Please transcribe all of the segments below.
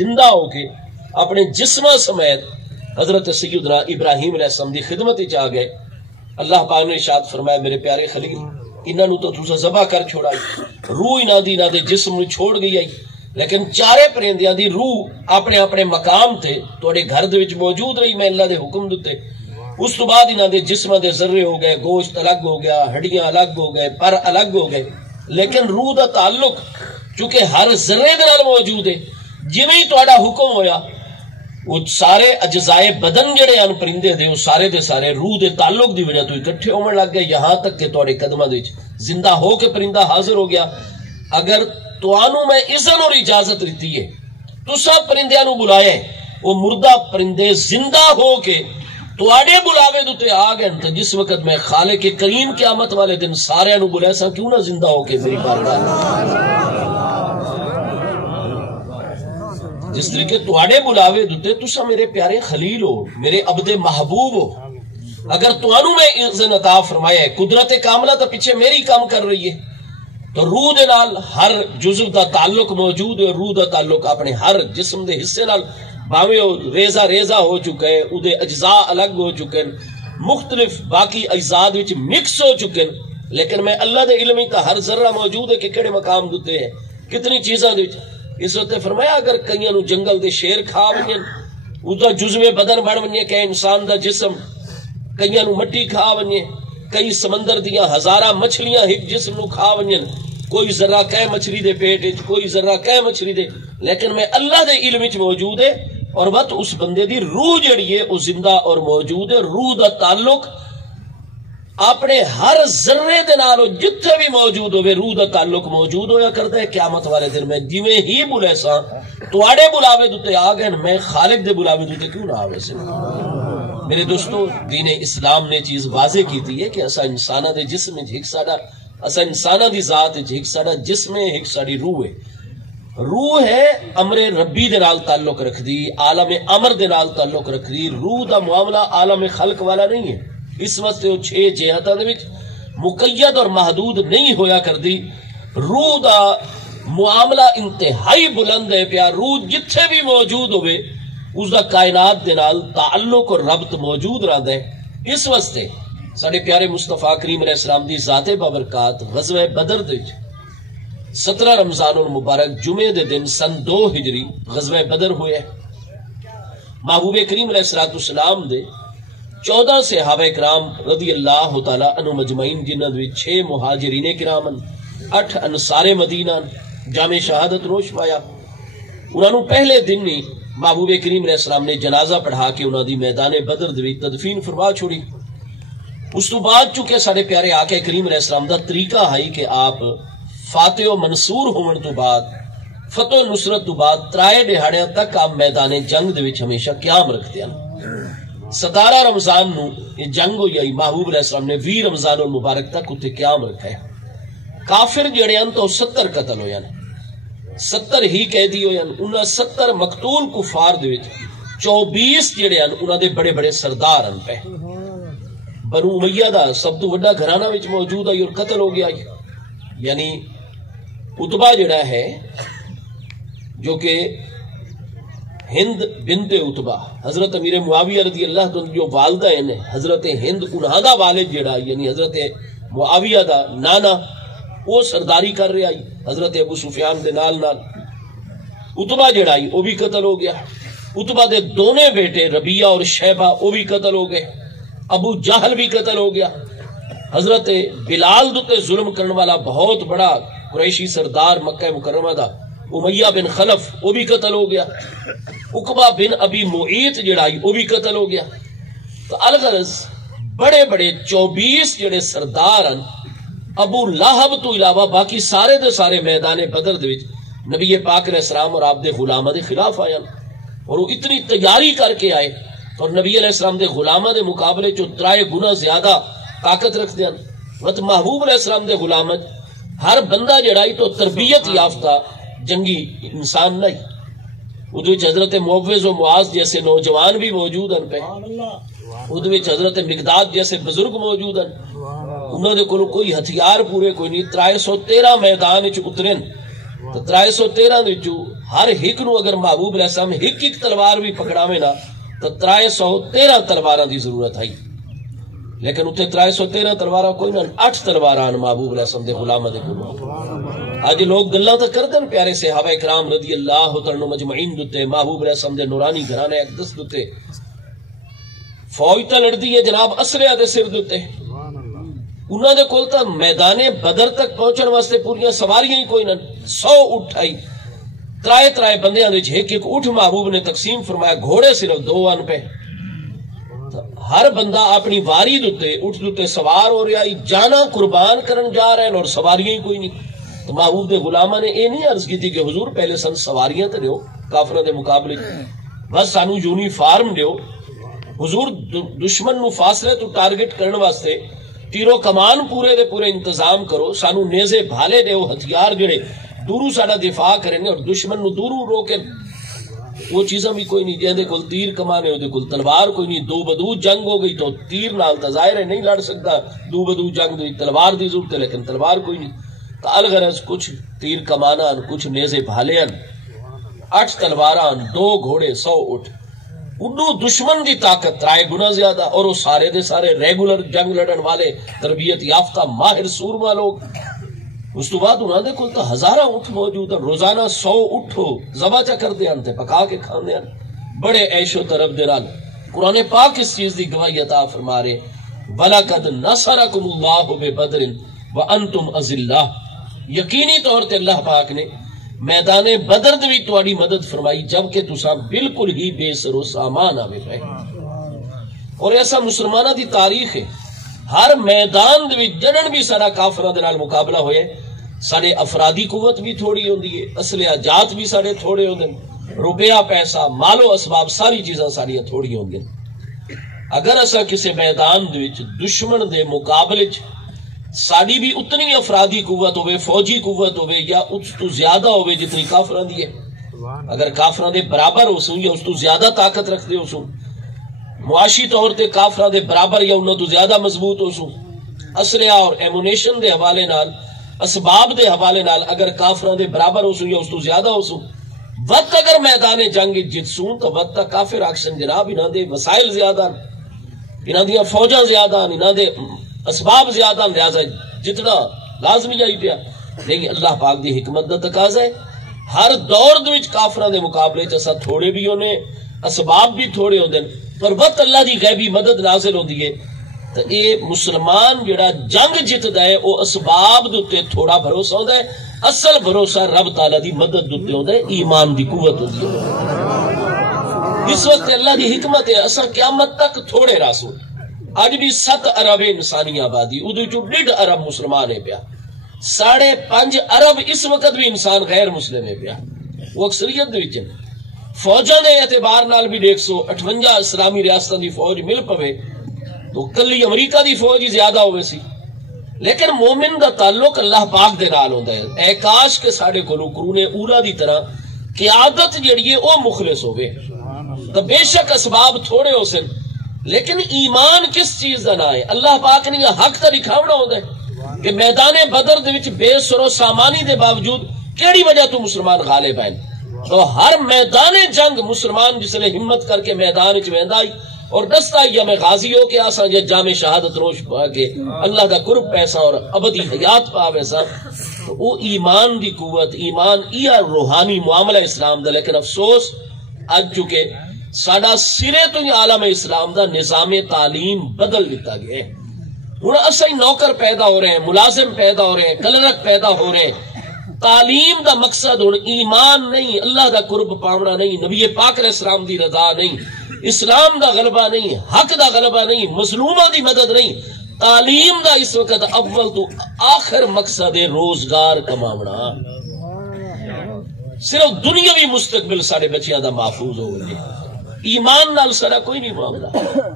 زندہ ہو کے اپنے جسمہ سمیت حضرت سیدنا ابراہیم علیہ السلام دی خدمت چاہ گئے۔ اللہ پاک نے ارشاد فرمایا میرے پیارے خلیل انہاں نو تو تساں ذبح کر چھوڑائی، روح انہاں دے جسم نو چھوڑ گئی آئی، لیکن چارے پرندیاں دی روح اپنے اپنے مقام تے تواڈے گھر دے وچ موجود رہی میں اللہ دے حکم دتے۔ اس تو بعد انہاں دے جسم دے ذرے ہو گئے، گوشت الگ ہو گیا، ہڈیاں الگ ہو گئے، پر الگ ہو گئے، لیکن روح دا تعلق چونکہ ہر ذرے دے نال موجود ہے۔ جویں ہی تہاڈا حکم ہویا وہ سارے اجزائے بدن جڑے ان پرندے دے وہ سارے دے سارے روح دے تعلق دی وجہ تو اکٹھے ہون لگ گئے، یہاں تک کہ تہاڈے قدماں دے وچ زندہ ہو کے پرندہ حاضر ہو گیا۔ اگر تانوں میں اذن اور اجازت دیتی ہے تساں پرندیاں نو بلایا ہے، وہ مردہ پرندے زندہ ہو کے تواڈے بلاوے دے آ گئے، تے جس وقت میں خالق کریم قیامت والے دن سارے نو بلایا سا کیوں نہ زندہ ہو کے میری بارگاہ جس طریقے تواڈے بلاوے دتے تساں میرے پیارے خلیل ہو، میرے عبد محبوب ہو۔ اگر تانوں میں اذن عطا فرمایا ہے، قدرت کاملہ تو پیچھے میری کام کر رہی ہے، تو روح دے نال ہر جزو دا تعلق موجود ہے۔ روح دا تعلق اپنے ہر جسم دے حصے نال باویں ریزہ ریزہ ہو چکا ہے، او دے اجزاء الگ ہو چکے ہیں، مختلف باقی اجزاء وچ مکس ہو چکے ہیں، لیکن میں اللہ دے علم ہی تا ہر ذرہ موجود ہے کہ کیڑے مقام دتے ہیں کتنی چیزاں دے وچ۔ اس وقت فرمایا اگر کئیاں نو جنگل دے شیر کھا ونجن، اس دا جزو بدن بن ونجے کہ انسان دا جسم، کئیاں نو مٹی کھا ونجے، کئی سمندر دیاں ہزاراں مچھلیاں ایک جسم نو کھا ونجن، کوئی ذرہ کہے مچھلی دے پیٹ وچ، کوئی ذرہ کہے مچھلی دے، لیکن میں اللہ دے علم وچ موجود ہے، اور بس اس بندے دی روح جڑی ہے وہ زندہ اور موجود ہے۔ روح دا تعلق اپنے ہر ذرے دے نال جتھے بھی موجود ہوئے روح دا تعلق موجود ہویا کرتا ہے۔ قیامت والے دن میں جویں ہی بلے سا تواڈے بلاوے دے آ گئے، میں خالق دے بلاوے دے کیوں نہ آوے سے۔ میرے دوستو دین اسلام نے چیز واضح کیتی ہے کہ اسا انساناں دے جسم وچ ایک ساڈا، اسا انساناں دی ذات وچ ایک ساڈا جسم ہے، ایک ساڈی روح ہے۔ روح ہے امر ربی دے نال تعلق رکھ دی، عالم امر دے نال تعلق رکھ دی۔ روح دا معاملہ عالم خلق والا نہیں ہے، اس واسطے وہ 6 جہتاں دے وچ مقید اور محدود نہیں ہویا کر دی۔ روح دا معاملہ انتہائی بلند ہے پیا، روح جتھے بھی موجود ہوئے اس دا کائنات دے نال تعلق اور ربط موجود رہندا ہے۔ اس واسطے ساڈے پیارے مصطفیٰ کریم علیہ السلام دی ذات بابرکات غزوہ بدر دے 17 رمضان المبارک جمعے دے دن سن 2 ہجری غزوہ بدر ہوئے۔ محبوب کریم علیہ السلام دے 14 صحابہ کرام رضی اللہ تعالی عنہ مجمعین، جنہاں دے 6 مہاجرین کرام، 8 انصار مدینہ جامع شہادت نوش پایا۔ انہاں نو پہلے دن ہی محبوب کریم علیہ السلام نے جنازہ پڑھا کے انہاں دی میدان بدر دے وچ تدفین فرما چھوڑی۔ اس تو بعد چونکہ سارے پیارے آقا کریم علیہ السلام دا طریقہ ہے کہ آپ فاتح و منصور ہون تو بعد، فتح و نصرت تو بعد 3 دہاڑیاں تک آپ میدان جنگ دے وچ ہمیشہ قیام رکھتے ہیں۔ 17 رمضان نو یہ جنگ ہوئی آئی، محبوب علیہ السلام نے 20 رمضان المبارک تک اتنے قیام رکھا ہے۔ کافر جڑے ہیں تو 70 قتل ہوئے ہیں، 70 ہی قیدی ہوئے ہیں۔ انہاں 70 مقتول کفار دے وچ 24 جڑے ہیں انہاں دے بڑے بڑے سردار ہیں پہ۔ بنو امیہ دا سب تو بڑا گھرانہ وچ موجود ہے اور قتل ہو گیا، یعنی عتبہ جڑا ہے جو کہ ہند بنت عتبہ، حضرت امیر معاویہ رضی اللہ عنہ جو والدہ ہیں، حضرت ہند انہاں دا والد جڑا یعنی حضرت معاویہ دا نانا، وہ سرداری کر رہا ہے حضرت ابو سفیان دے نال نال۔ عتبہ جڑا ہے وہ بھی قتل ہو گیا۔ عتبہ دے دونے بیٹے ربیعہ اور شیبہ وہ بھی قتل ہو گئے۔ ابو جہل بھی قتل ہو گیا۔ حضرت بلال دے ظلم کرنے والا بہت بڑا قریشی سردار مکہ مکرمہ دا امیہ بن خلف وہ بھی قتل ہو گیا۔ عقبہ بن ابی معیط جڑائی وہ بھی قتل ہو گیا۔ تو الغرض بڑے بڑے 24 جڑے سردار ہیں، ابو لہب تو علاوہ باقی سارے دے سارے میدان بدر دے وچ نبی پاک علیہ السلام اور آپ دے غلامہ دے خلاف آئے، اور وہ اتنی تیاری کر کے آئے، اور نبی علیہ السلام دے غلامہ دے مقابلے جو 3 گنا زیادہ طاقت رکھ دیں۔ مت محبوب علیہ السلام دے غلامہ ہر بندہ جڑائی تو تربیت یافتہ جنگی انسان نہیں، ادھے حضرت معوذ و معاذ جیسے نوجوان بھی موجود ہیں پہ، ادھے حضرت مقداد جیسے بزرگ موجود ہیں، انہوں نے کوئی ہتھیار پورے کوئی نہیں، 313 میدان اترن تو 313 وچوں ہر ایک نو اگر محبوب علیہ السلام ایک تلوار بھی پکڑاوے نا تو 313 تلواراں دی ضرورت ہے، لیکن اتنے 313 تلواراں کوئی نہ 8 تلواراں محبوب علیہ السلام دے غلاماں دے کول۔ اج لوگ گلاں تے کردے نے پیارے صحابہ کرام رضی اللہ تعالی مجمعین دتے محبوب علیہ السلام دے نورانی گھرانے اقدس دتے، فوج تے لڑدی ہے جناب اسرے دے سر دتے، انہاں دے کول تا میدان بدر تک پہنچن واسطے پوریاں سواریاں ہی کوئی نہ، 100 اٹھ آئی، ترائے بندیاں دے ایک ایک اٹھ محبوب نے تقسیم فرمایا، گھوڑے صرف 2 ان پہ، ہر بندہ اپنی واری دتے اٹھ دتے سوار ہو رہا، جانا قربان کرن جا رہے ہیں اور سواریاں ہی کوئی نہیں۔ تو محبوب دے غلاماں نے یہ نہیں عرض کی تھی کہ حضور پہلے سن سواریاں تے دیو کافراں دے مقابلے، بس سانو یونیفارم دیو۔ حضور دشمن نو فاصلے تو ٹارگٹ کرن واسطے تیرو کمان پورے دے پورے انتظام کرو، سانو نیزے بھالے دیو، ہتھیار جڑے دورو ساڈا دفاع کرنے اور دشمن نو دورو روکے۔ وہ چیزاں بھی کوئی نہیں، جہدے کول تیر کمانے ہو دے کول تلوار کوئی نہیں، دو بدو جنگ ہو گئی تو تیر نال تا ظاہر ہے نہیں لڑ سکتا، دو بدو جنگ دی تلوار دی ضرورت ہے لیکن تلوار کوئی نہیں، تو الغرض کچھ تیر کمانا کچھ نیزے بھالے 8 تلواراں 2 گھوڑے 100 اٹھ، انہوں دشمن دی طاقت 3 گنا زیادہ، اور وہ سارے دے سارے ریگولر جنگ لڑن والے تربیت یافتہ ماہر سورما لوگ۔ اس تو بعد انہوں نے کل تو 1000 اٹھ موجود ہیں، روزانہ 100 اٹھو ذبح چا کر دے انتے پکا کے کھاندے ہیں، بڑے عیش و طرب دے نال۔ قرآن پاک اس چیز دی گواہی عطا فرما رہے، وَلَقَدْ نَصَرَكُمُ اللَّهُ بِبَدْرٍ وَأَنْتُمْ أَذِلَّةٌ، یقینی طور تے اللہ پاک نے میدان بدر دی بھی تواڈی مدد فرمائی جبکہ تساں بالکل ہی بے سر و سامان آوے پے۔ اور ایسا مسلمانہ دی تاریخ ہے، ہر میدان دے وچ جڑن بھی سارا کافراں دے نال مقابلہ ہوئے، سارے افرادی قوت بھی تھوڑی ہوندی ہے، اسلحہ جات بھی سارے تھوڑے ہوندے، روپیہ پیسہ مال و اسباب ساری چیزاں ساریاں تھوڑی ہوندی۔ اگر اسا کسی میدان دے وچ دشمن دے مقابلے چ ساری بھی اتنی افرادی قوت ہوئے، فوجی قوت ہوئے یا اس تو زیادہ ہوئے جتنی کافران دی ہے، اگر کافران دے برابر ہو سن یا اس تو زیادہ طاقت رکھ دے ہو سن، معاشی طور تے کافران دے برابر یا انہوں تو زیادہ مضبوط ہو سن، اسلحہ اور ایمونیشن دے حوالے نال اسباب دے حوالے نال اگر کافران دے برابر ہو سن یا اس تو زیادہ ہو سن، وقت اگر میدان جنگ جت سن تو وقت کافر آکشن جناب انہاں دے وسائل زیادہ، انہاں دیاں فوجاں زیادہ، انہاں دے اسباب زیادہ، لہذا جتنا لازمی آئی پیا، لیکن اللہ پاک دی حکمت دا تقاضا ہے ہر دور دے وچ کافراں دے مقابلے چ اساں تھوڑے بھی ہونے، اسباب بھی تھوڑے ہوندے، پر وقت اللہ دی غیبی مدد نازل ہوندی ہے تو اے مسلمان جڑا جنگ جتدا ہے او اسباب دے تے تھوڑا بھروسہ ہوندا ہے، اصل بھروسہ رب تعالی دی مدد دے ہوندا ہے، ایمان دی قوت ہوندی ہے۔ اس وقت اللہ دی حکمت ہے اساں قیامت تک تھوڑے راسو، آج بھی 7 ارب انسانی آبادی، ادھو جو 1.5 ارب مسلمان ہے پیا، 5.5 ارب اس وقت بھی انسان غیر مسلم ہے پیا، وہ اکثریت دے وچ فوجاں دے اعتبار نال بھی 158 اسلامی ریاستاں دی فوج مل پوے تو کلی امریکہ دی فوج ہی زیادہ ہوئے سی، لیکن مومن دا تعلق اللہ پاک دے نال ہوندا ہے۔ اے کاش کے ساڈے کولوں قرون اولا دی طرح قیادت جڑی ہے او مخلص ہوے، تو بے شک اسباب تھوڑے ہو سن لیکن ایمان کس چیز دا نہ ہے، اللہ پاک نے حق تے دکھاونا ہوندا ہے کہ میدان بدر دے وچ بے سر و سامانی دے باوجود کیڑی وجہ تو مسلمان غالب ہیں، تو ہر میدان جنگ مسلمان جس نے ہمت کر کے میدان وچ ویندا ہے اور دستا یا میں غازی ہو کے آساں جے جامع شہادت نوش پا کے اللہ دا قرب پیسا اور ابدی حیات پاوے سا، تو او ایمان دی قوت، ایمان یا روحانی معاملہ اسلام دا، لیکن افسوس اج چکے ساڈا سرے تو ہی عالم اسلام دا نظام تعلیم بدل دیتا گیا ہے، ہن اساں نوکر پیدا ہو رہے ہیں، ملازم پیدا ہو رہے ہیں، کلرک پیدا ہو رہے ہیں، تعلیم دا مقصد ہن ایمان نہیں، اللہ دا قرب پاونا نہیں، نبی پاک علیہ السلام دی رضا نہیں، اسلام دا غلبہ نہیں، حق دا غلبہ نہیں، مظلومہ دی مدد نہیں، تعلیم دا اس وقت اول تو آخر مقصد ہے روزگار کماونا، صرف دنیاوی مستقبل سارے بچیاں دا محفوظ ہو گئے، ایمان نال سارا کوئی نہیں معاملہ۔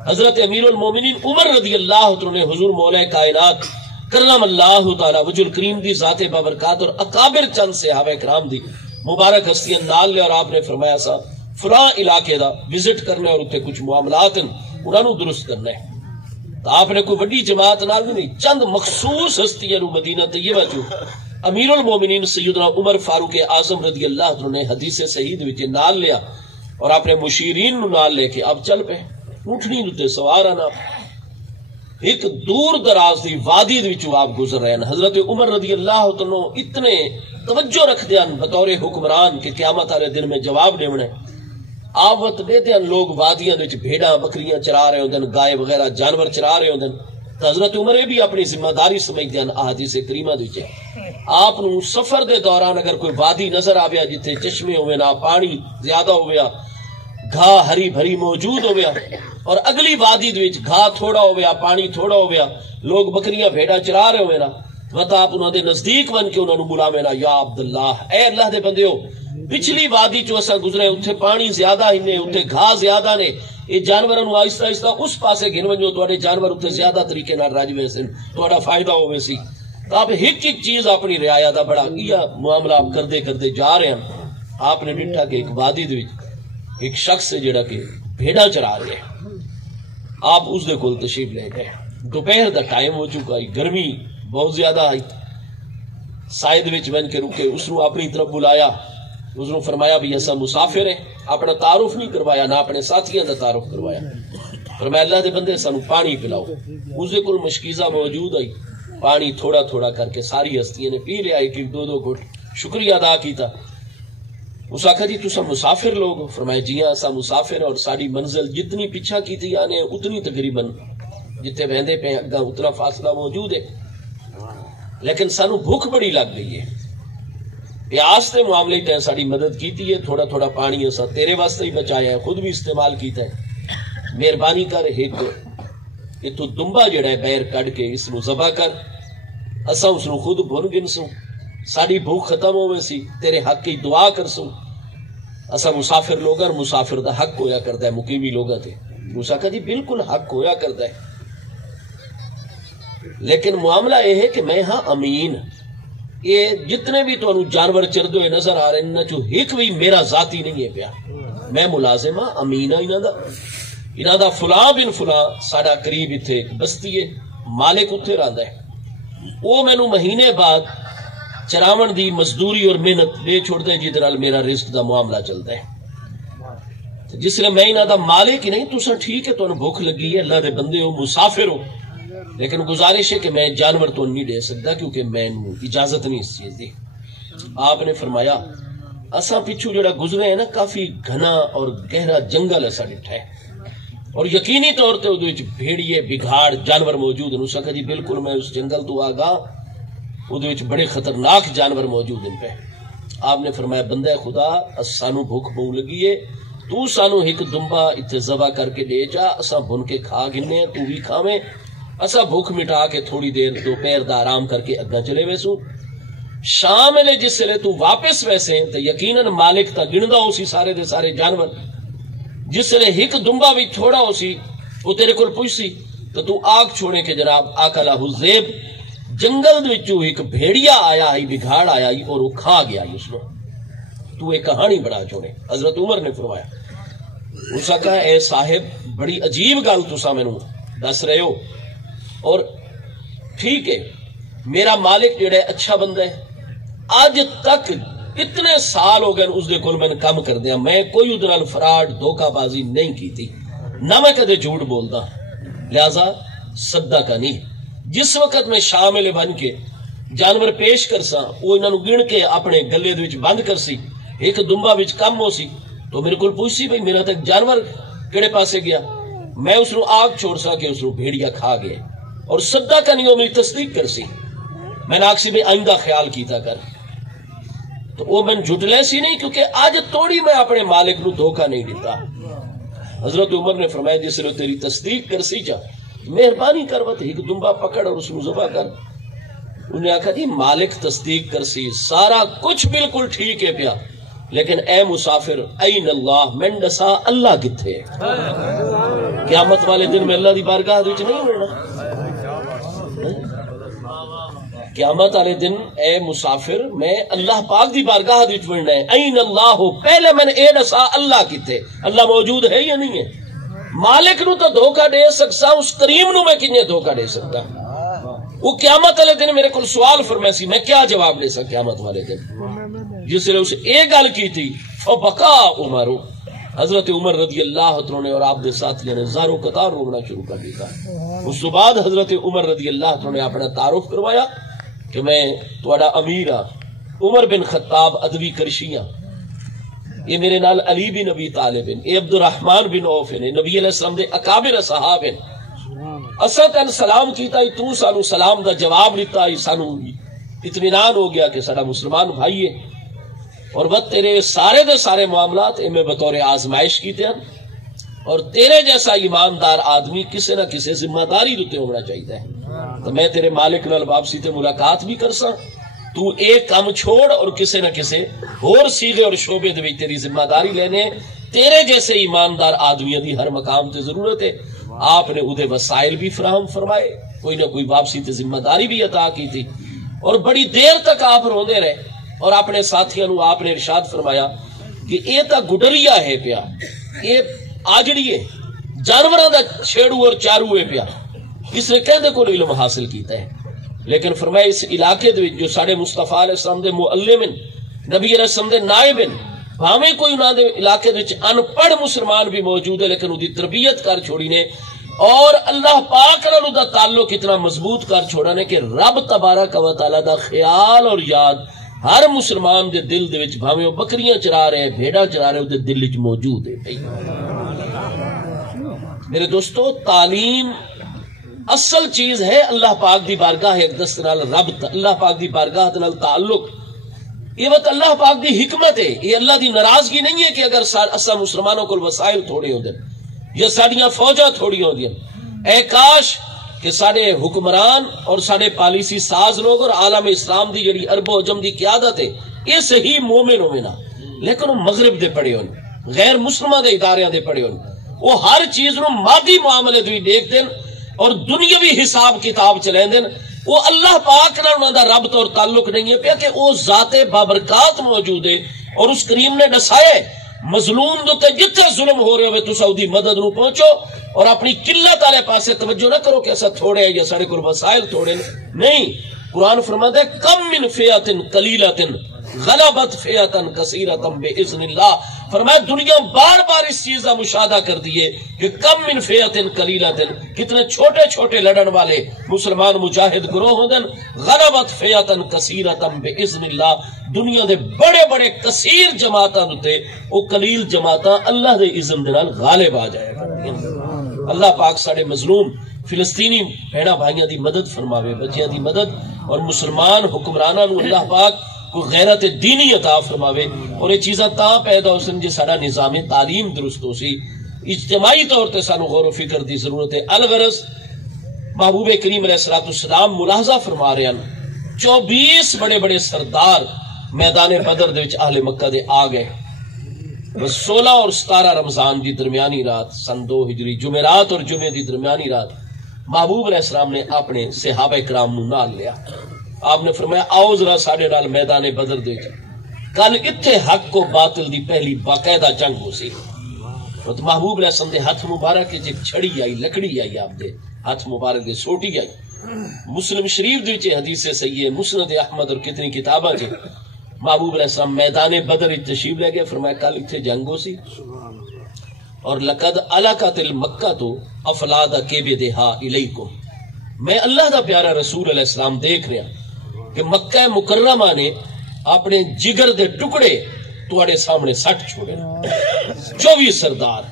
حضرت امیر المومنین عمر رضی اللہ عنہ نے حضور مولا کائنات کرم اللہ تعالی وجہ الکریم دی ذات بابرکات اور اکابر چند صحابہ کرام دی مبارک ہستیاں نال لے، اور آپ نے فرمایا سا فلاں علاقے دا وزٹ کرنا ہے اور اتنے کچھ معاملات انہاں نوں درست کرنا ہے، تو آپ نے کوئی بڑی جماعت نال نہیں، چند مخصوص ہستیاں نوں مدینہ طیبہ چوں امیر المومنین سیدنا عمر فاروق اعظم رضی اللہ عنہ نے حدیث صحیح وچ نال لیا اور اپنے مشیرین نو نال لے کے اب چل پے اونٹنی تے سوار آنا ایک دور دراز دی وادی وچوں آپ گزر رہے ہیں. حضرت عمر رضی اللہ عنہ اتنے توجہ رکھ دیان بطور حکمران کہ قیامت والے دن میں جواب دیونا ہے. آپ وقت دے دیان لوگ وادیاں وچ بھیڑاں بکریاں چرا رہے ہوندن گائے وغیرہ جانور چرا رہے ہوندن. حضرت عمر بھی اپنی ذمہ داری سمجھ دیان احادیث کریمہ وچ آپ نو سفر دے دوران اگر کوئی وادی نظر آویا جتھے چشمے ہوئے نہ پانی زیادہ ہویا گھا ہری بھری موجود ہویا اور اگلی وادی وچ گھا تھوڑا ہویا پانی تھوڑا ہویا لوگ بکریاں بھیڑا چرا رہے ہوئے نا متا آپ انہوں دے نزدیک بن کے انہوں نے بلاوے نا یا عبداللہ اے اللہ دے بندیو پچھلی وادی چو اسا گزرے اتھے پانی زیادہ ہی نے اتھے گھا زیادہ نے یہ جانوراں نو آہستہ آہستہ اس پاسے گھن ونجو تواڈے جانور اتھے زیادہ طریقے نال رج ویسن تواڈا فائدہ ہوے سی. آپ ایک ایک چیز اپنی رعایا دا بڑا کیا معاملہ آپ کردے کردے جا رہے ہیں. آپ نے ڈٹھا کہ ایک وادی دے وچ ایک شخص ہے جڑا کہ بھیڑا چرا رہے ہیں. آپ اس دے کول تشریف لے گئے. دوپہر دا ٹائم ہو چکا ہے گرمی بہت زیادہ آئی. سائد وچ بن کے رکے اس نو اپنی طرف بلایا اس نے فرمایا بھی ایسا مسافر ہے اپنا تعارف نہیں کروایا نہ اپنے ساتھیاں دا تعارف کروایا. فرمایا اللہ دے بندے سانو پانی پلاؤ. اس دے کول مشکیزہ موجود آئی پانی تھوڑا تھوڑا کر کے ساری ہستیاں نے پی لیا ایک ایک دو دو گھٹ شکریہ ادا کیتا. اس آخا جی تسا مسافر لوگ؟ فرمایا جی ہاں اسا مسافر اور ساری منزل جتنی پیچھا کیتی آنے اتنی تقریباً جتنے بہندے پہ اگاں اتنا فاصلہ موجود ہے لیکن سانو بھوک بڑی لگ گئی ہے. پیاس دے معاملے تے ساری مدد کیتی ہے تھوڑا تھوڑا پانی اسا تیرے واسطے ہی بچایا ہے خود بھی استعمال کیتا ہے. مہربانی کر ایک اتو دمبا جڑا ہے بیر کڈ کے اس نو ذبح کر اسا اس نو خود بھن گنسوں ساری بھوک ختم ہوئے سی تیرے حق کی دعا کرسوں. اسا مسافر لوگ اور مسافر دا حق ہویا کرتا ہے مقیمی لوگاں تے. موسیٰ کہا جی بالکل حق ہویا کرتا ہے لیکن معاملہ یہ ہے کہ میں ہاں امین یہ جتنے بھی تو جانور چردے ہوئے نظر آ رہے ہیں جو ایک بھی میرا ذاتی نہیں ہے پیا. میں ملازم ہاں امین ہاں انہاں دا فلاں بن فلاں ساڈا قریب اتھے ایک بستی ہے مالک اتھے رہندا ہے وہ مینوں مہینے بعد چراون دی مزدوری اور محنت دے چھوڑ دے جس نال میرا رزق دا معاملہ چلتا ہے. جس لئے میں انہاں دا مالک ہی نہیں تساں ٹھیک ہے تانوں بھوک لگی ہے اللہ دے بندے ہو مسافر ہو لیکن گزارش ہے کہ میں جانور تو نہیں دے سکتا کیونکہ میں اجازت نہیں اس چیز دی. آپ نے فرمایا اساں پیچھو جڑا گزرے ہیں نا کافی گھنا اور گہرا جنگل ایسا ڈٹھا ہے اور یقینی طور تے اودے وچ بھیڑیے بگھاڑ جانور موجود ہیں. اسا کہ جی بالکل میں اس جنگل تو آگاہ اودے وچ بڑے خطرناک جانور موجود ہیں پہ. آپ نے فرمایا بندہ خدا سانو بھوک بہو لگی ہے تو سانو ایک دمبا اتنے ذبح کر کے دے جا اساں بھن کے کھا گنے تو بھی کھاویں اسا بھوک مٹا کے تھوڑی دیر دوپہر دا آرام کر کے اگاں چلے ویسوں. شام لے جس لے تو واپس ویسے تے یقیناً مالک تا گندا ہو سی سارے دے سارے جانور جس لے ایک دمبا بھی تھوڑا ہو سی وہ تیرے کول پوچھ سی تو آگ چھوڑے کہ جناب آکلہ الذئب جنگل دے وچوں ایک بھیڑیا آیا ہی بگھاڑ آیا ہی اور وہ کھا گیا ہی اس نے. تو ایک کہانی بڑا چھوڑے. حضرت عمر نے فرمایا اسا کہا اے صاحب بڑی عجیب گل تساں مینوں دس رہے ہو اور ٹھیک ہے میرا مالک جڑا ہے اچھا بندہ ہے آج تک اتنے سال ہو گئے اس دے کول میں کام کر دیا میں کوئی ادھر فراڈ دھوکہ بازی نہیں کی تھی نہ میں کدے جھوٹ بولتا لہذا صدقہ نہیں. جس وقت میں شامل بن کے جانور پیش کرساں وہ انہاں نو گن کے اپنے گلے دے وچ بند کرسی ایک دمبا وچ کم ہو سی تو میرے کول پوچھ سی بھئی میرا تک جانور کیڑے پاسے گیا میں اس نو آگ چھوڑ سا کہ اس نو بھیڑیا کھا گیا اور صدقہ نہیں ہو میری تصدیق کر سی. میں نے آکسی بھی آئندہ خیال کیتا کر تو وہ میں جھٹلے سی نہیں کیونکہ آج توڑی میں اپنے مالک نو دھوکہ نہیں دیتا. حضرت عمر نے فرمایا جس نے تیری تصدیق کر سی جا مہربانی کر وقت ایک دمبا پکڑ اور اس نو ذبح کر. انہیں آکھا جی مالک تصدیق کر سی سارا کچھ بالکل ٹھیک ہے پیا لیکن اے مسافر این اللہ من دسا اللہ کتھے قیامت والے دن میں اللہ دی بارگاہ وچ نہیں ملنا. قیامت والے دن اے مسافر میں اللہ پاک دی بارگاہ وچ ملنا ہے. این اللہ پہلے میں اے دسا اللہ کتھے اللہ موجود ہے یا نہیں ہے. مالک نو تو دھوکہ دے سکتا اس کریم نو میں کنے دھوکہ دے سکتا وہ قیامت والے دن میرے کو سوال فرمایا سی، میں کیا جواب دے سا قیامت والے دن؟ جس نے اسے ایک گل کی تھی، فبکا عمر، حضرت عمر رضی اللہ عنہ نے اور آپ دے ساتھیوں نے زارو قطار رونا شروع کر دیا۔ اس کے بعد حضرت عمر رضی اللہ عنہ نے اپنا تعارف کروایا کہ میں تھوڑا امیر ہاں، عمر بن خطاب ادوی کرشیاں، یہ میرے نال علی بن ابی طالب ہیں، یہ عبد الرحمن بن عوف ہیں، نبی علیہ السلام دے اکابر صحاب ہیں۔ اساں تین سلام کیتا ہی، تو سانو سلام دا جواب دیتا ہی، سانو اطمینان ہو گیا کہ سارا مسلمان بھائی ہے، اور وہ تیرے سارے دے سارے معاملات میں بطور آزمائش کیتے ہیں، اور تیرے جیسا ایماندار آدمی کسی نہ کسی ذمہ داری دیتے ہونا چاہیے ہے۔ تو میں تیرے مالک نال واپسی تے ملاقات بھی کر سا، تو ایک کام چھوڑ اور کسی نہ کسی اور سیغے اور شعبے دے وچ تیری ذمہ داری لینے، تیرے جیسے ایماندار آدمیوں دی ہر مقام تے ضرورت ہے۔ آپ نے اودے وسائل بھی فراہم فرمائے، کوئی نہ کوئی واپسی تے ذمہ داری بھی عطا کی تھی، اور بڑی دیر تک آپ روندے رہے، اور اپنے ساتھیوں نو آپ نے ارشاد فرمایا کہ یہ تا گڈریا ہے پیا، یہ آجڑی ہے، جانوراں دا چھیڑو اور چارو ہے پیا، اس نے کہندے کو علم حاصل کیتا ہے۔ لیکن فرمایا اس علاقے دے جو ساڈے مصطفیٰ علیہ السلام دے معلم ہیں، نبی علیہ السلام دے نائب ہیں، بھاویں کوئی انہاں دے علاقے وچ ان پڑھ مسلمان بھی موجود ہے، لیکن اودی تربیت کر چھوڑی نے، اور اللہ پاک نال دا تعلق اتنا مضبوط کر چھوڑا نے کہ رب تبارک و تعالی دا خیال اور یاد ہر مسلمان دے دل دے وچ، بھاویں وہ بکریاں چرا رہے، بھیڑاں چرا رہے، دے دل وچ موجود ہے۔ میرے دوستو، تعلیم اصل چیز ہے، اللہ پاک دی بارگاہ اقدس نال ربط، اللہ پاک دی بارگاہ نال تعلق، یہ وقت اللہ پاک دی حکمت ہے، یہ اللہ دی ناراضگی نہیں ہے کہ اگر اساں مسلمانوں کو وسائل تھوڑے ہوندے یا ساڈیاں فوجاں تھوڑی ہوندیاں، اے کاش کہ سارے حکمران اور سارے پالیسی ساز لوگ اور عالم اسلام دی جڑی عرب و عجم دی قیادت ہے یہ صحیح مومن ہونا، لیکن وہ مغرب دے پڑے ہون، غیر مسلمہ دے اداریاں دے پڑے ہون، وہ ہر چیز نو مادی معاملے دوی دیکھ دین اور دنیاوی حساب کتاب چلیں دین، وہ اللہ پاک نال انہاں دا ربط اور تعلق نہیں ہے پیا کہ وہ ذات بابرکات موجود ہے، اور اس کریم نے دسایا مظلوم دے تے جتھے ظلم ہو رہے ہوئے تساں دی مدد نو پہنچو، اور اپنی قلت والے پاسے توجہ نہ کرو کہ ایسا تھوڑے یا سارے کو وسائل تھوڑے نہیں۔ قرآن فرماتا ہے کم من فئۃ قلیلۃ غلبت فئۃ کثیرۃ باذن اللہ، فرمایا دنیا بار بار اس چیز کا مشاہدہ کر دیے کہ کم من فئۃ قلیلۃ، کتنے چھوٹے چھوٹے لڑن والے مسلمان مجاہد گروہ ہوندن، غلبت فئۃ کثیرۃ باذن اللہ، دنیا دے بڑے بڑے کثیر جماعتاں تے او قلیل جماعتاں اللہ دے اذن دے نال غالب آ جایا کردیاں۔ اللہ پاک ساڑے مظلوم فلسطینی بہنا بھائیاں دی مدد فرماوے، بچیاں دی مدد، اور مسلمان حکمراناں نو اللہ پاک کو غیرت دینی عطا فرماوے، اور یہ چیزاں تاں پیدا ہو سن جے ساڑا نظام تعلیم درست ہو سی۔ اجتماعی طور تے سانو غور و فکر دی ضرورت ہے۔ الغرض محبوب کریم علیہ السلام ملاحظہ فرما رہے ہیں 24 بڑے بڑے سردار میدان بدر دے وچ اہل مکہ دے آ گئے، بس 16 اور 17 رمضان دی درمیانی رات سن 2 ہجری، جمعرات اور جمعے دی درمیانی رات محبوب علیہ السلام نے اپنے صحابہ کرام نو نال لیا۔ آپ نے فرمایا آؤ ذرا ساڈے نال میدان بدر دے کل اتھے حق کو باطل دی پہلی باقاعدہ جنگ ہو سی۔ تو محبوب علیہ السلام دے ہاتھ مبارک ایک چھڑی آئی، لکڑی آئی، آپ دے ہاتھ مبارک دے سوٹی آئی۔ مسلم شریف دے وچ حدیث صحیح ہے، مسند احمد اور کتنی کتاباں چ محبوب علیہ السلام میدان بدر تشریف لے گئے، فرمایا کل اتھے جنگ ہو سی، اور لقد علقت المکہ تو افلاد کبدھا الیکم، میں اللہ دا پیارا رسول علیہ السلام دیکھ رہا کہ مکہ مکرمہ نے اپنے جگر دے ٹکڑے تواڈے سامنے سٹ چھوڑے۔ 24 سردار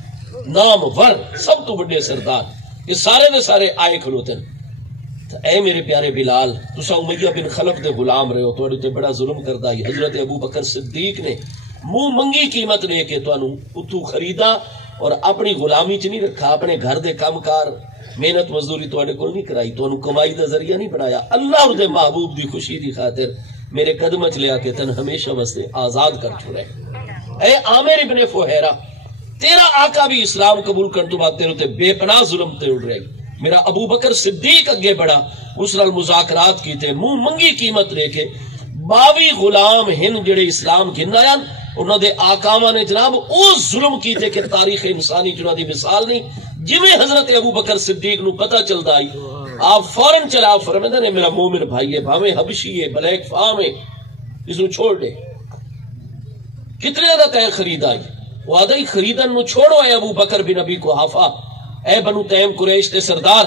نام ور سب تو بڑے سردار یہ سارے دے سارے آئے کھلوتے ہیں۔ اے میرے پیارے بلال، تسا امیہ بن خلف دے غلام رہے ہو، تواڈے تے بڑا ظلم کردا ہے۔ حضرت ابو بکر صدیق نے منہ منگی قیمت لے کے تانوں اتھوں خریدا اور اپنی غلامی چ نہیں رکھا، اپنے گھر دے کام کار محنت مزدوری تواڈے کول نہیں کرائی، تانوں کمائی دا ذریعہ نہیں بنایا، اللہ اور دے محبوب دی خوشی دی خاطر میرے قدم چ لیا کے تن ہمیشہ واسطے آزاد کر چھوڑے۔ اے عامر ابن فہیرہ، تیرا آقا بھی اسلام قبول کرنے تو بعد تیرے تے بے پناہ ظلم تے اڑ رہی، میرا ابو بکر صدیق اگے بڑا، اس نال مذاکرات کیتے، منہ منگی قیمت لے کے 22 غلام ہن جڑے اسلام گھن آیا، انہوں دے آقاواں نے جناب او ظلم کیتے کہ تاریخ انسانی جنہاں دی مثال نہیں۔ جویں حضرت ابو بکر صدیق نو پتہ چلدا آئی آپ فوراً چلا فرمایا نے میرا مومن بھائی ہے، بھاویں حبشی ہے، بلیک فام ہے، اس کو چھوڑ دے. کتنے زیادہ تے خریدا وہ آدھا ہی خریدن نو چھوڑو اے ابو بکر بن ابی قحافہ، اے بنو تیم قریش دے سردار،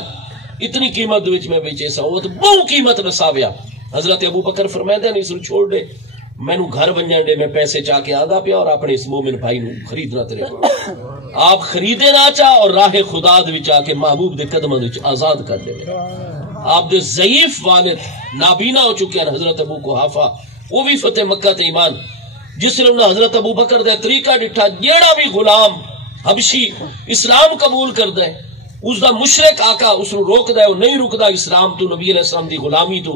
اتنی قیمت وچ میں بیچے سا وہ تو بہت قیمت نساویا. حضرت ابو بکر فرمایا نہیں اس چھوڑ دے، مینوں گھر بنجن دے، میں پیسے چاہ کے آندا پیا اور اپنے اس مومن بھائی نو خریدنا تیرے. آپ خریدے نہ چاہ اور راہ خدا دے وچ آ کے محبوب دے قدماں وچ آزاد کر دے. آپ دے ضعیف والد نابینا ہو چکے ہیں حضرت ابو قحافہ، وہ بھی فتح مکہ تے ایمان. جس نے انہیں حضرت ابو بکر دے طریقہ ڈٹھا، جیڑا بھی غلام حبشی اسلام قبول کر دے اس دا مشرک آقا اس نو روک دے، وہ نہیں رکدا اسلام تو، نبی علیہ السلام دی غلامی تو.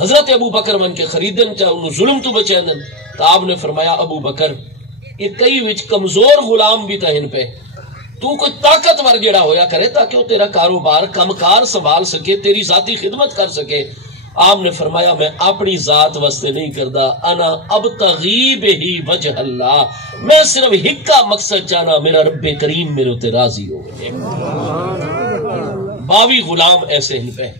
حضرت ابو بکر من کے خریدن چاہ انہوں ظلم تو بچین دن. تو آپ نے فرمایا ابو بکر یہ کئی وچ کمزور غلام بھی تہن پہ، تو کوئی طاقتور جڑا ہویا کرے تاکہ وہ تیرا کاروبار کمکار سنبھال سکے، تیری ذاتی خدمت کر سکے. آپ نے فرمایا میں اپنی ذات واسطے نہیں کردا، انا ابتغی بہی وجہ اللہ، میں صرف ہکا مقصد چاہنا میرا رب کریم میرے تے راضی ہو. 22 غلام ایسے ہی پہ.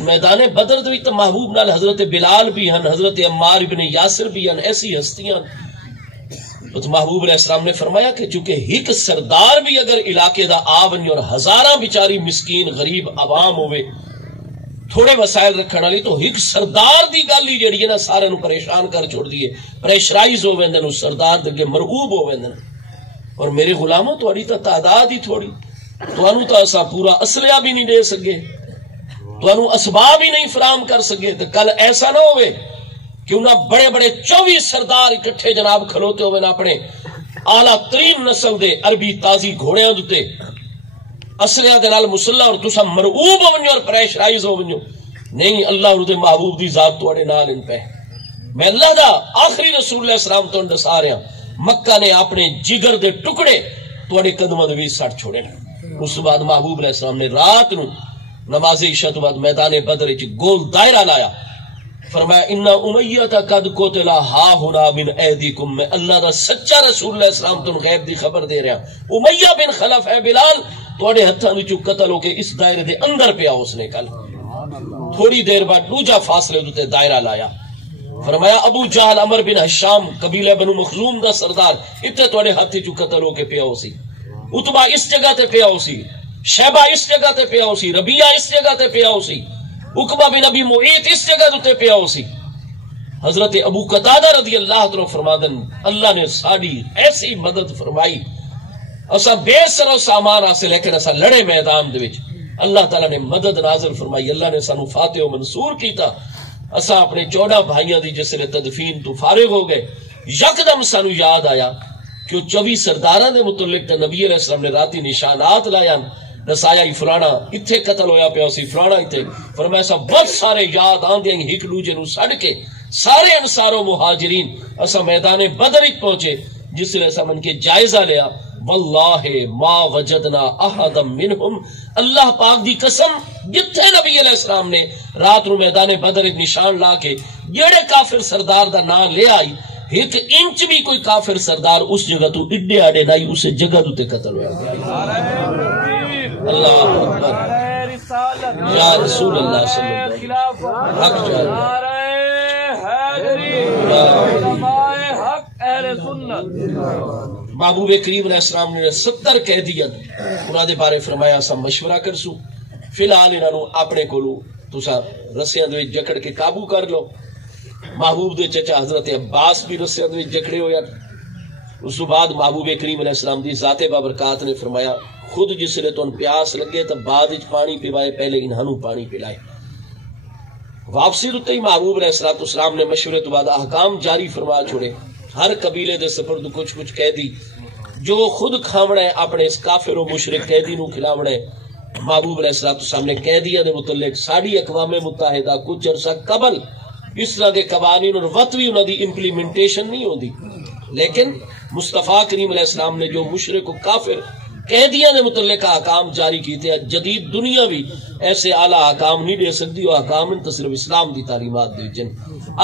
میدان بدر دوی تو محبوب نال حضرت بلال بھی ہن، حضرت عمار ابن یاسر بھی ہن، ایسی ہستیاں. تو محبوب علیہ السلام نے فرمایا کہ چونکہ ہک سردار بھی اگر علاقے دا آونی اور ہزاراں بیچاری مسکین غریب عوام ہوئے تھوڑے وسائل رکھن والی، تو ہک سردار دی گل ہی جڑی ہے نا سارے نو پریشان کر چھوڑ دیے، پریشرائز ہو ویندن، اس سردار دے مرعوب ہو ویندن. اور میرے غلاموں تہاڈی تا تعداد ہی تھوڑی، تانوں تا اسا پورا اسلحہ بھی نہیں دے سکے، تانوں اسباب ہی نہیں فراہم کر سکے. تو کل ایسا نہ ہوئے کہ انہاں بڑے بڑے 24 سردار اکٹھے جناب کھلوتے ہوئے اپنے اعلیٰ ترین نسل دے عربی تازی گھوڑیاں دتے اسلحہ دے نال مسلح، اور تسا مرعوب ہو ونجو اور پریشرائز ہو ونجو. نہیں، اللہ اور دے محبوب دی ذات تواڈے نال ان پہ. میں اللہ دا آخری رسول اللہ السلام تو دسا رہا، مکہ نے اپنے جگر دے ٹکڑے تواڈے قدماں دے وچ سٹ چھوڑے. اس بعد محبوب علیہ السلام نے رات نو نماز عشاء تو بعد میدان بدر وچ گول دائرہ لایا، فرمایا ان امیہ قد قتل ہا ہنا من ایدیکم، میں اللہ دا سچا رسول اللہ السلام تو غیب دی خبر دے رہا، امیہ بن خلف ہے بلال تواڈے ہتھاں وچوں قتل ہو کے اس دائرے دے اندر پیا. اس نے کل تھوڑی دیر بعد دوجا فاصلے تے دائرہ لایا، فرمایا ابو جہل عمر بن ہشام قبیلہ بنو مخزوم دا سردار اتنے تواڈے ہتھ وچوں قتل ہو کے پیا ہو سی، اتبا اس جگہ تے پیا ہو سی، شیبہ اس جگہ تے پیا ہو سی، ربیعہ اس جگہ تے پیا ہو سی، عقبہ بن ابی معیط اس جگہ تے پیا ہو سی. حضرت ابو قتادہ رضی اللہ عنہ فرمادن اللہ نے ساری ایسی مدد فرمائی، اسا بے سر و سامان حاصل، لیکن اسا لڑے میدان دے وچ اللہ تعالیٰ نے مدد نازل فرمائی، اللہ نے سانو فاتح و منصور کیتا. اسا اپنے 14 بھائیاں دی جس نے تدفین تو فارغ ہو گئے، یکدم سانو یاد آیا کہ 24 سرداراں دے متعلق نبی علیہ السلام نے راتی نشانات لایا، دسایا ہی فلانا اتھے قتل ہویا پیا سی، فلانا اتھے. فرمایا سا بہت سارے یاد آندے ہیں ہک دوجے نو سڑ کے سارے انصار و مہاجرین اسا میدان بدر وچ پہنچے، جس نے اسا من کے جائزہ لیا. واللہ ما وجدنا احد منہم، اللہ پاک دی قسم جتھے نبی علیہ السلام نے رات نو میدان بدر وچ نشان لا کے جڑے کافر سردار دا نام لے آئی، ایک انچ بھی کوئی کافر سردار اس جگہ تو اڈے آڈے نائی اسے جگہ تے قتل ہوا. اللہ اکبر یا رسول اللہ صلی اللہ علیہ وسلم. محبوب کریم علیہ السلام نے 70 قیدیت انہاں دے بارے فرمایا سا مشورہ کرسو، فی الحال انہاں نو اپنے کولو تسا رسیاں دے وچ جکڑ کے قابو کر لو. محبوب دے چچا حضرت عباس بھی رسیاں دے وچ جکڑے ہویا. اس کے بعد محبوب کریم علیہ السلام دی ذات بابرکات نے فرمایا خود جس نے تو پیاس لگے تو بعد وچ پانی پیوائے، پہلے انہاں نو پانی پلائے. واپسی تے محبوب علیہ السلام نے مشورے تو بعد احکام جاری فرما چھوڑے. ہر قبیلے دے سپرد کچھ قیدی جو خود کھاونا ہے اپنے اس کافر و مشرک قیدی نو کھلاونا ہے. محبوب علیہ السلام نے قیدیاں دے متعلق ساری اقوام متحدہ کچھ عرصہ قبل اس طرح کے قوانین اور وطوی انہاں دی امپلیمنٹیشن نہیں ہوندی، لیکن مصطفیٰ کریم علیہ السلام نے جو مشرک و کافر قیدیاں دے متعلق احکام جاری کیتے، جدید دنیا بھی ایسے اعلیٰ احکام نہیں دے سکتی، وہ احکام صرف اسلام دی تعلیمات دے جن.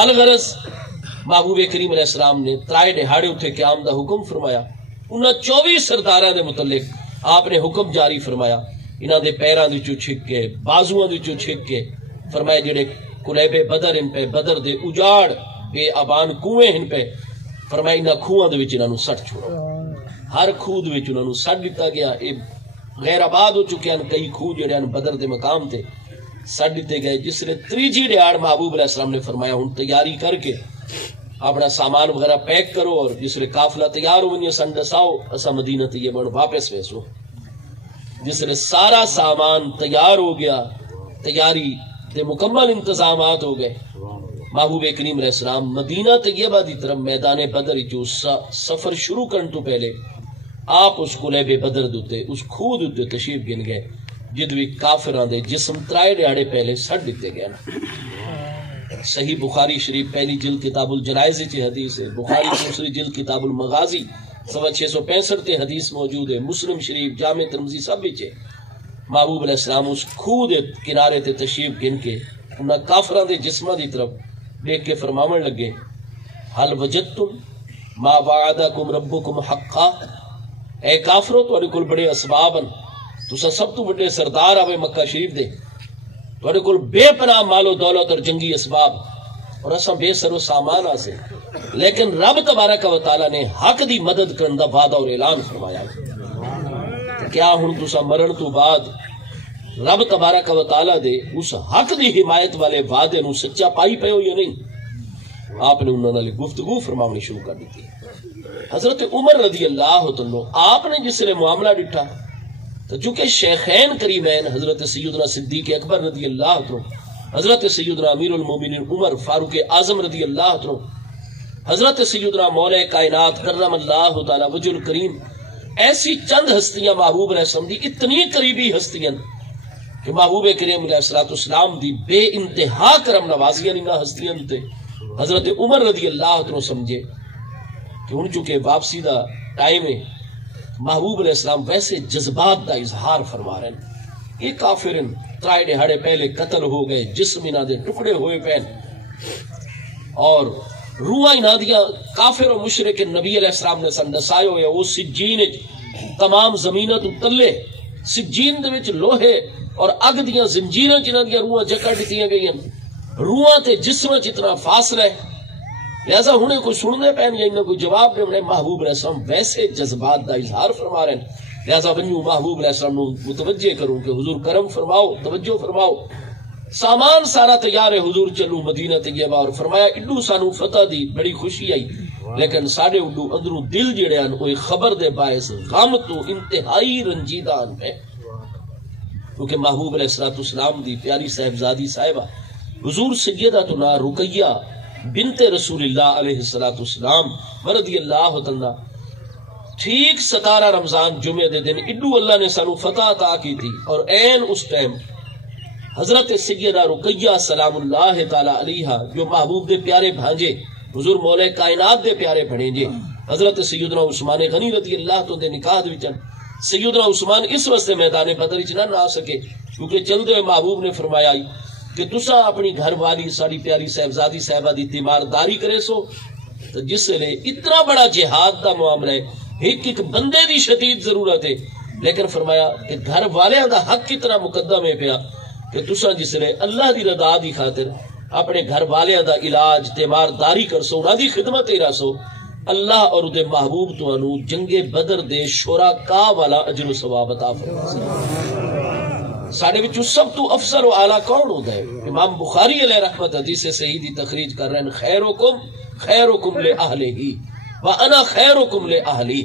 الغرض محبوب کریم علیہ السلام نے ترائے دہاڑے اتھے قیام دا حکم فرمایا. انہاں 24 سرداراں دے متعلق آپ نے حکم جاری فرمایا انہاں دے پیراں دے چوں چھک کے بازواں دے چوں چھک کے فرمایا جڑے کلیب بدر ان پہ بدر دے اجاڑ بے آبان کنویں ہن پہ فرمایا انہاں کھواں دے وچ انہاں نوں سٹ چھوڑو ہر کھود وچ انہاں نوں سٹ دتا گیا اے غیر آباد ہو چکے ہیں کئی کھو جڑے ہیں بدر دے مقام تے سٹ دیتے گئے جس نے تریجی ڈیاڑ محبوب علیہ السلام نے فرمایا ہن تیاری کر کے اپنا سامان وغیرہ پیک کرو اور جس نے قافلہ تیار ہو ونی سن دساؤ اسا مدینہ طیبہ واپس ویسو جس نے سارا سامان تیار ہو گیا تیاری دے مکمل انتظامات ہو گئے محبوب کریم علیہ السلام مدینہ طیبہ دی طرف میدان بدر جو سفر شروع کرن تو پہلے آپ اس کلیب بدر دوتے اس خود دوتے تشریف گن گئے جد بھی کافران دے جسم ترائے ڈیاڑے پہلے سٹ دیتے گئے نا صحیح بخاری شریف پہلی جلد کتاب الجنائز کی حدیث ہے بخاری دوسری جلد کتاب المغازی 665 تے حدیث موجود ہے مسلم شریف جامع ترمذی سب وچ ہے محبوب علیہ السلام اس خود کنارے تے تشریف گن کے انہاں کافران دے جسماں دی طرف دیکھ کے فرماون لگے حل وجدتم ما وعدکم ربکم حقا اے کافرو تواڈے کول بڑے اسباب ہیں تساں سب تو بڑے سردار آوے مکہ شریف دے تواڈے کول بے پناہ مال و دولت اور جنگی اسباب اور اساں بے سر و سامان آسے لیکن رب تبارک و تعالی نے حق دی مدد کرن دا وعدہ اور اعلان فرمایا کیا ہن تساں مرن تو بعد رب تبارک و تعالی دے اس حق دی حمایت والے وعدے نو سچا پائی پے ہو یا نہیں آپ نے انہاں نال گفتگو فرماونی شروع کر دی حضرت عمر رضی اللہ عنہ آپ نے جس نے معاملہ ڈٹھا تو چونکہ شیخین کریمین حضرت سیدنا صدیق اکبر رضی اللہ عنہ حضرت سیدنا امیر المومنین عمر فاروق اعظم رضی اللہ عنہ حضرت سیدنا مولا کائنات کرم اللہ تعالی وجہ الکریم ایسی چند ہستیاں محبوب علیہ السلام دی اتنی قریبی ہستیاں کہ محبوب کریم علیہ السلام دی بے انتہا کرم نوازیاں انہاں ہستیاں تے حضرت عمر رضی اللہ عنہ سمجھے کہ ان چونکہ واپسی دا ٹائم ہے محبوب علیہ السلام ویسے جذبات دا اظہار فرما رہے ہیں یہ کافرن ترائے دہاڑے پہلے قتل ہو گئے جسم انہاں دے ٹکڑے ہوئے پین اور روحاں انہاں دیاں کافر و مشرک نبی علیہ السلام نے سندسائے ہوئے وہ سجین تمام زمینہ تو تلے سجین دے وچ لوہے اور اگ دیاں زنجیراں جنہاں دیاں روحاں جکڑ دتیاں گئیاں روحاں تے جسم جتنا فاصلہ ہے لہذا ہونے کوئی سننے پہن یا انہیں کوئی جواب دے انہیں محبوب علیہ السلام ویسے جذبات دا اظہار فرما رہے ہیں لہذا بنیوں محبوب علیہ السلام نو متوجہ کروں کہ حضور کرم فرماؤ توجہ فرماؤ سامان سارا تیار ہے حضور چلو مدینہ طیبہ اور فرمایا اڈو سانو فتح دی بڑی خوشی آئی لیکن ساڑے اڈو اندروں دل جڑے ہیں کوئی خبر دے باعث غم تو انتہائی رنجیدان ہے کیونکہ محبوب علیہ السلام دی پیاری صاحبزادی صاحبہ حضور سیدتنا رقیہ بنت رسول اللہ علیہ السلام رضی اللہ تعالی ٹھیک 17 رمضان جمعہ دے دن اڈو اللہ نے سانو فتح عطا کی تھی اور این اس ٹائم حضرت سیدہ رقیہ سلام اللہ تعالی علیہا جو محبوب دے پیارے بھانجے حضور مولا کائنات دے پیارے بھانجے حضرت سیدنا عثمان غنی رضی اللہ تو دے نکاح دے وچن سیدنا عثمان اس واسطے میدان بدر وچ نہ آ سکے کیونکہ چلدے ہوئے محبوب نے فرمایا کہ تساں اپنی گھر والی ساری پیاری صاحبزادی صاحبہ دی تیمارداری کرے سو تو جس لئے اتنا بڑا جہاد دا معاملہ ہے ایک بندے دی شدید ضرورت ہے لیکن فرمایا کہ گھر والیاں دا حق کتنا مقدم ہے پیا کہ تساں جس لئے اللہ دی رضا دی خاطر اپنے گھر والیاں دا علاج تیمارداری کر سو انہاں دی خدمت ہی سو اللہ اور دے محبوب تو انو جنگ بدر دے شرکا والا اجر و ثواب عطا فرمائے ساڑھے وچوں سب تو افضل و اعلیٰ کون ہوتا ہے امام بخاری علیہ رحمت حدیث صحیح دی تخریج کر رہے ہیں خیرکم لأہلہی وانا خیرکم لأہلی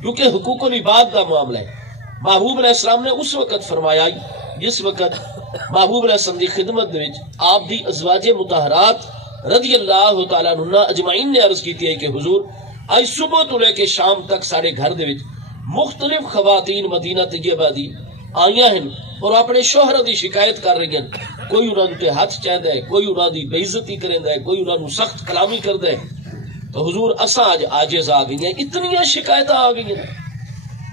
کیونکہ حقوق العباد کا معاملہ ہے محبوب علیہ السلام نے اس وقت فرمایا جس وقت محبوب علیہ السلام دی خدمت میں آپ دی ازواج مطہرات رضی اللہ تعالیٰ عنہ اجمعین نے عرض کی تھی کہ حضور آج صبح تو لے کے شام تک سارے گھر دے وچ مختلف خواتین مدینہ طیبہ دی آئیاں ہیں اور اپنے شوہر دی شکایت کر رہی ہیں کوئی انہوں نے ہاتھ چاہتا ہے کوئی انہوں نے بے عزتی کریندا ہے کوئی انہوں نے سخت کلامی کردا ہے تو حضور اساں آج عاجز آ گئی ہیں اتنی شکایت آ گئی ہیں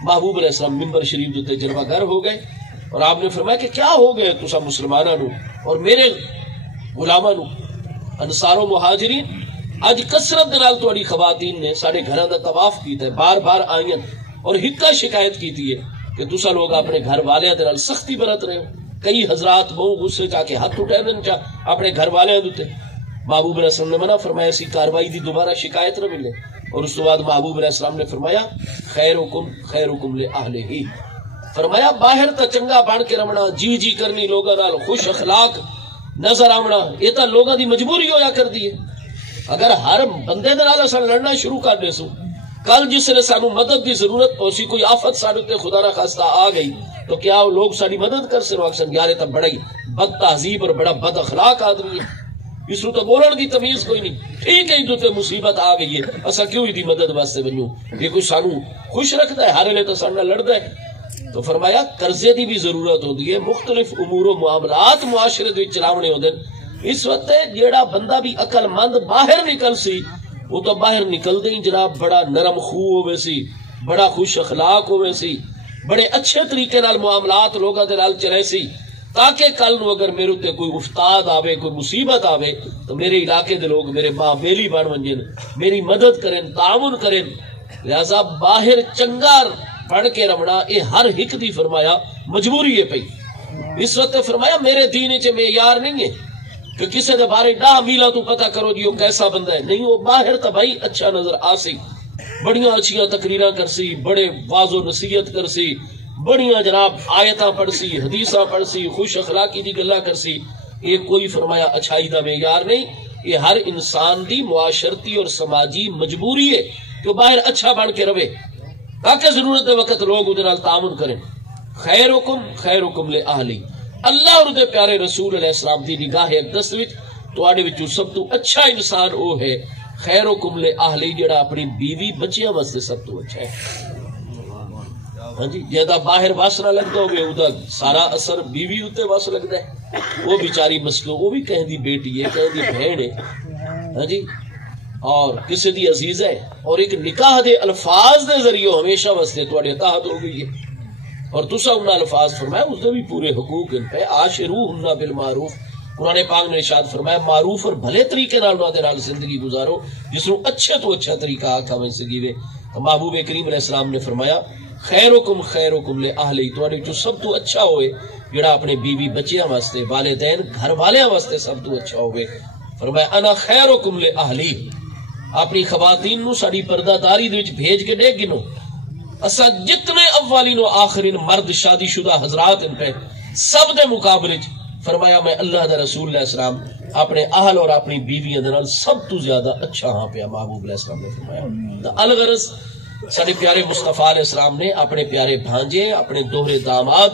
محبوب علیہ السلام منبر شریف تے جلوہ گر ہو گئے اور آپ نے فرمایا کہ کیا ہو گئے تساں مسلماناں نو اور میرے غلاماں نو انصار و مہاجرین اج کثرت دے نال تہاڈی خواتین نے ساڈے گھراں دا طواف کیتا ہے بار بار آئیاں اور ہکا شکایت کیتی ہے کہ تسا لوگ اپنے گھر والے دے نال سختی برت رہے ہو. کئی حضرات بہو غصے چاہ کے ہاتھ اٹھا دین چاہ اپنے گھر والے دے. محبوب علیہ السلام نے منع فرمایا اسی کاروائی دی دوبارہ شکایت نہ ملے. اور اس کے بعد محبوب علیہ السلام نے فرمایا خیرکم لأہلہ، فرمایا باہر تا چنگا بن کے رمنا، جی جی کرنی لوگاں نال، خوش اخلاق نظر آونا، یہ تا لوگاں دی مجبوری ہویا کر دی ہے. اگر ہر بندے دے نال اساں لڑنا شروع کر دے سو، کل جس نے سانو مدد دی ضرورت پہنچی، کوئی آفت ساڈے تے خدا نہ خواستہ آ گئی، تو کیا وہ لوگ ساری مدد کر سن؟ اکثر یار تے بڑا ہی بد تہذیب اور بڑا بد اخلاق آدمی ہے، اس نو تو بولن دی تمیز کوئی نہیں. ٹھیک ہے تے مصیبت آ گئی ہے، اساں کیوں دی مدد واسطے بنوں؟ یہ کوئی سانو خوش رکھدا ہے؟ ہر ویلے تو ساڈے نال لڑدا ہے. تو فرمایا قرضے دی بھی ضرورت ہوندی ہے، مختلف امور و معاملات معاشرے دے وچ چلاونے ہوندے. اس وقت جیڑا بندہ بھی عقل مند باہر نکل سی، وہ تو باہر نکل دیں جناب بڑا نرم خو ہوئے سی، بڑا خوش اخلاق ہوئے سی، بڑے اچھے طریقے نال معاملات لوگاں دے نال چلے سی، تاکہ کل نو اگر میرے تے کوئی افتاد آوے، کوئی مصیبت آوے، تو میرے علاقے دے لوگ میرے ماں بیلی بن ونجن، میری مدد کریں، تعاون کریں. لہذا باہر چنگار پڑھ کے رمنا یہ ہر ہک دی فرمایا مجبوری ہے پئی. اس وقت فرمایا میرے دین وچ معیار نہیں ہے کہ کسی دے بارے 10 میلا تو پتہ کرو جی وہ کیسا بندہ ہے. نہیں، وہ باہر تو بھائی اچھا نظر آ سی، بڑیاں اچھیاں تقریراں کر سی، بڑے واض و نصیحت کر سی، بڑیاں جناب آیتاں پڑھ سی، حدیثاں پڑھ سی، خوش اخلاقی دی گلاں کر سی. یہ کوئی فرمایا اچھائی دا معیار نہیں. یہ ہر انسان دی معاشرتی اور سماجی مجبوری ہے کہ وہ باہر اچھا بن کے رہے، تاکہ ضرورت دے وقت لوگ اودے نال تعاون کریں. خیرکم لأہلہ. اللہ اور دے پیارے رسول علیہ السلام دی نگاہ اقدس وچ تواڈے وچوں سب تو اچھا انسان وہ ہے خیرکم لأہلہ، جڑا اپنی بیوی بچیاں واسطے سب تو اچھا ہے. ہاں جی، جیدا باہر وس نہ لگدا ہوے اودا سارا اثر بیوی اوتے وس لگدا ہے. وہ بیچاری مسکو، وہ بھی کہیں دی بیٹی ہے، کہیں دی بہن ہے، ہاں جی، اور کسی دی عزیز ہے، اور ایک نکاح دے الفاظ دے ذریعے ہمیشہ واسطے تواڈے اطاعت ہو گئی ہے. اور تسا انہاں الفاظ فرمایا اس دے بھی پورے حقوق ان پہ. عاشروہن بالمعروف، قرآن پاک نے ارشاد فرمایا معروف اور بھلے طریقے نال انہاں دے نال زندگی گزارو، جس نو اچھے تو اچھا طریقہ آکھا میں سگی وے. محبوب کریم علیہ السلام نے فرمایا خیرکم لأہلہ، تواڈے وچوں سب تو اچھا ہوئے جڑا اپنے بیوی بچیاں واسطے، والدین گھر والیاں واسطے سب تو اچھا ہوئے. فرمایا انا خیرکم لأہلہ. اپنی خواتین نو ساری پردہ داری دے وچ بھیج کے دے گنو. اسا جتنے اولین و آخرین مرد شادی شدہ حضرات ان پہ سب دے مقابلے فرمایا میں اللہ دا رسول علیہ السلام اپنے اہل اور اپنی بیویاں دے نال سب تو زیادہ اچھا ہاں پیا. محبوب علیہ السلام نے فرمایا. الغرض سارے پیارے مصطفیٰ علیہ السلام نے اپنے پیارے بھانجے، اپنے دوہرے داماد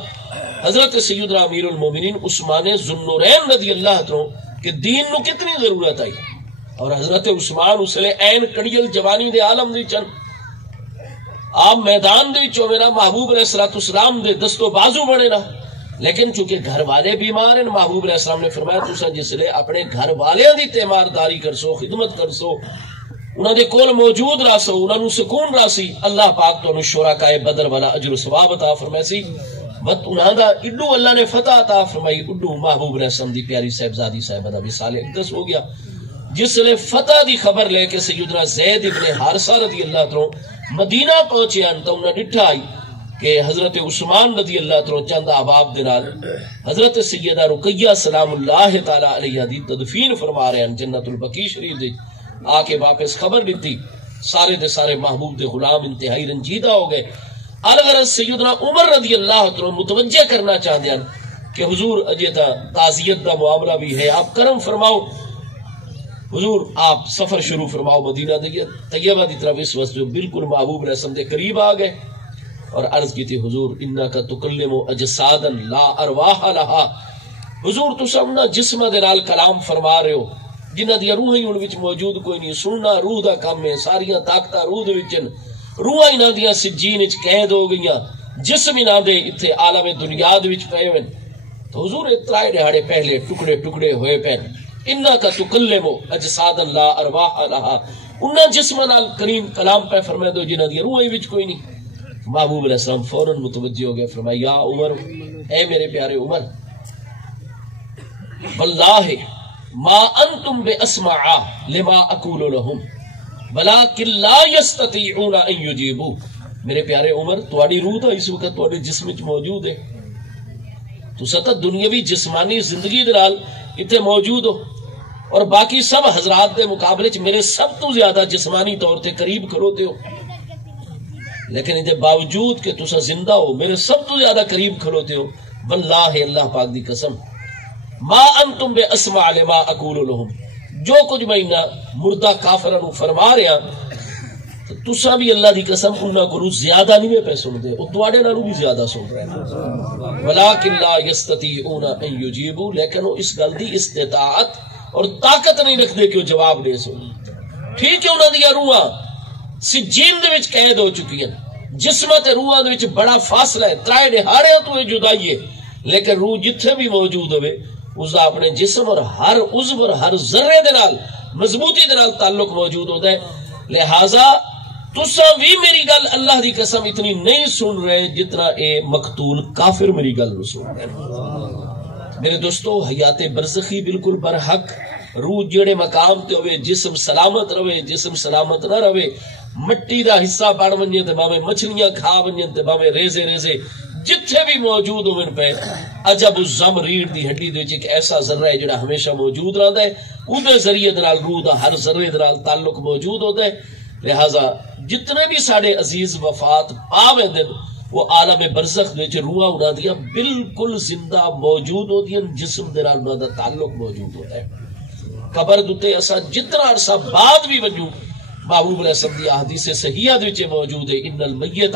حضرت سیدنا امیر المومنین عثمان ذوالنورین رضی اللہ عنہ کہ دین نو کتنی ضرورت آئی، اور حضرت عثمان اسلے این کڑیل جوانی دے عالم دی چن آپ میدان دے وچوں میرا محبوب علیہ السلام دے دستو بازو بنے نا. لیکن چونکہ گھر والے بیمار ہیں، محبوب علیہ السلام نے فرمایا تسا جسلے اپنے گھر والیاں دی تیمارداری کرسو، خدمت کرسو، انہاں دے کول موجود راسو، انہاں نو سکون راسی، اللہ پاک تانوں شرکائے بدر والا اجر و ثواب عطا فرمائے. بت انہاں دا اڈو اللہ نے فتح عطا فرمائی. اڈو محبوب علیہ السلام دی پیاری صاحبزادی صاحبہ دا وصال اقدس ہو گیا. جس نے فتح دی خبر لے کے سیدنا زید ابن حارثہ رضی اللہ عنہ مدینہ پہنچے ہیں تو انہیں ڈٹھا آئی کہ حضرت عثمان رضی اللہ عنہ چند احباب دے نال حضرت سیدہ رقیہ سلام اللہ تعالی علیہ دی تدفین فرما رہے ہیں جنت البقیع شریف دے. آ کے واپس خبر دیتی، سارے دے سارے محبوب دے غلام انتہائی رنجیدہ ہو گئے. الغرض سیدنا عمر رضی اللہ عنہ متوجہ کرنا چاہتے ہیں کہ حضور اجے تا تعزیت دا معاملہ بھی ہے، آپ کرم فرماؤ، حضور آپ سفر شروع فرماؤ مدینہ طیبہ دی طرف. اس وقت بالکل محبوب علیہ السلام دے قریب آ گئے اور عرض کی تھی حضور انکا تکلم اجسادا لا ارواح لہا. حضور تسا انہاں جسم دے نال کلام فرما رہے ہو جنہاں دی روح ہی ان وچ موجود کوئی نہیں. سننا روح دا کام ہے، ساریاں طاقتاں روح دے وچ، روح انہاں دیاں سجین وچ قید ہو گئیاں، جسم انہاں دے ایتھے عالم دنیا دے وچ پئے ہوئے. تو حضور اترائے دہاڑے پہلے ٹکڑے ٹکڑے ہوئے پے. انکا تکلم اجسادا لا ارواح لہا، انہاں جسم نال کریم کلام پہ فرمائے دو جنہاں دی روح ہی وچ کوئی نہیں. محبوب علیہ السلام فوراً متوجہ ہو گئے، فرمایا یا عمر، اے میرے پیارے عمر، واللہ ما انتم باسمع لما اقول لهم ولكن لا يستطيعون ان يجيبوا. میرے پیارے عمر تواڈی روح تو اس وقت تواڈے جسم وچ موجود ہے، تساں تے دنیاوی جسمانی زندگی دے نال اتنے موجود ہو، اور باقی سب حضرات دے مقابلے چ میرے سب تو زیادہ جسمانی طور تے قریب کھلوتے ہو، لیکن اس باوجود کہ تساں زندہ ہو میرے سب تو زیادہ قریب کھلوتے ہو، واللہ اللہ پاک دی قسم ما انتم بے اسمع لما اقول لهم، جو کچھ میں مردہ کافراں نو فرما رہا تساں بھی اللہ دی قسم انہاں کو زیادہ نہیں میں پہ سن دے، او تواڈے نالوں بھی زیادہ سن رہے ہیں، ولکن لا یستطیعون ان یجیبوا، لیکن وہ اس گل دی استطاعت اور طاقت نہیں رکھتے کہ وہ جواب دے سن۔ ٹھیک ہے انہاں دیاں روحاں سجین دے وچ قید ہو چکی ہیں، جسم تے روحاں دے وچ بڑا فاصلہ ہے، ترائے دہاڑے تو یہ جدائی ہے، لیکن روح جتھے بھی موجود ہوئے اس دا اپنے جسم اور ہر عضو اور ہر ذرے دے نال مضبوطی دے نال تعلق موجود ہوتا ہے۔ لہذا تساں بھی میری گل اللہ دی قسم اتنی نہیں سن رہے جتنا اے مقتول کافر میری گل نو سن رہے ہیں۔ میرے دوستو حیات برزخی بالکل برحق، روح جڑے مقام تے ہوئے جسم سلامت رہے جسم سلامت نہ رہے، مٹی دا حصہ بڑھ ونجے تے باویں مچھلیاں کھا ونجن تے باویں ریزے ریزے جتھے بھی موجود ہوئے پہ، عجب الزم ریڑھ دی ہڈی دے ایک ایسا ذرہ ہے جڑا ہمیشہ موجود رہتا ہے، اودے ذریعے دے نال روح دا ہر ذرے دے نال تعلق موجود ہوتا ہے۔ لہذا جتنے بھی ساڑے عزیز وفات پاویں دن وہ عالم برزخ وچ روحاں انہاں دیاں بالکل زندہ موجود ہوندیاں، جسم دے نال انہاں دا تعلق موجود ہوتا ہے۔ قبر دے اساں جتنا عرصہ بعد بھی ونجو، محبوب علیہ السلام دی احادیث صحیحہ دے وچ موجود ہے، ان المیت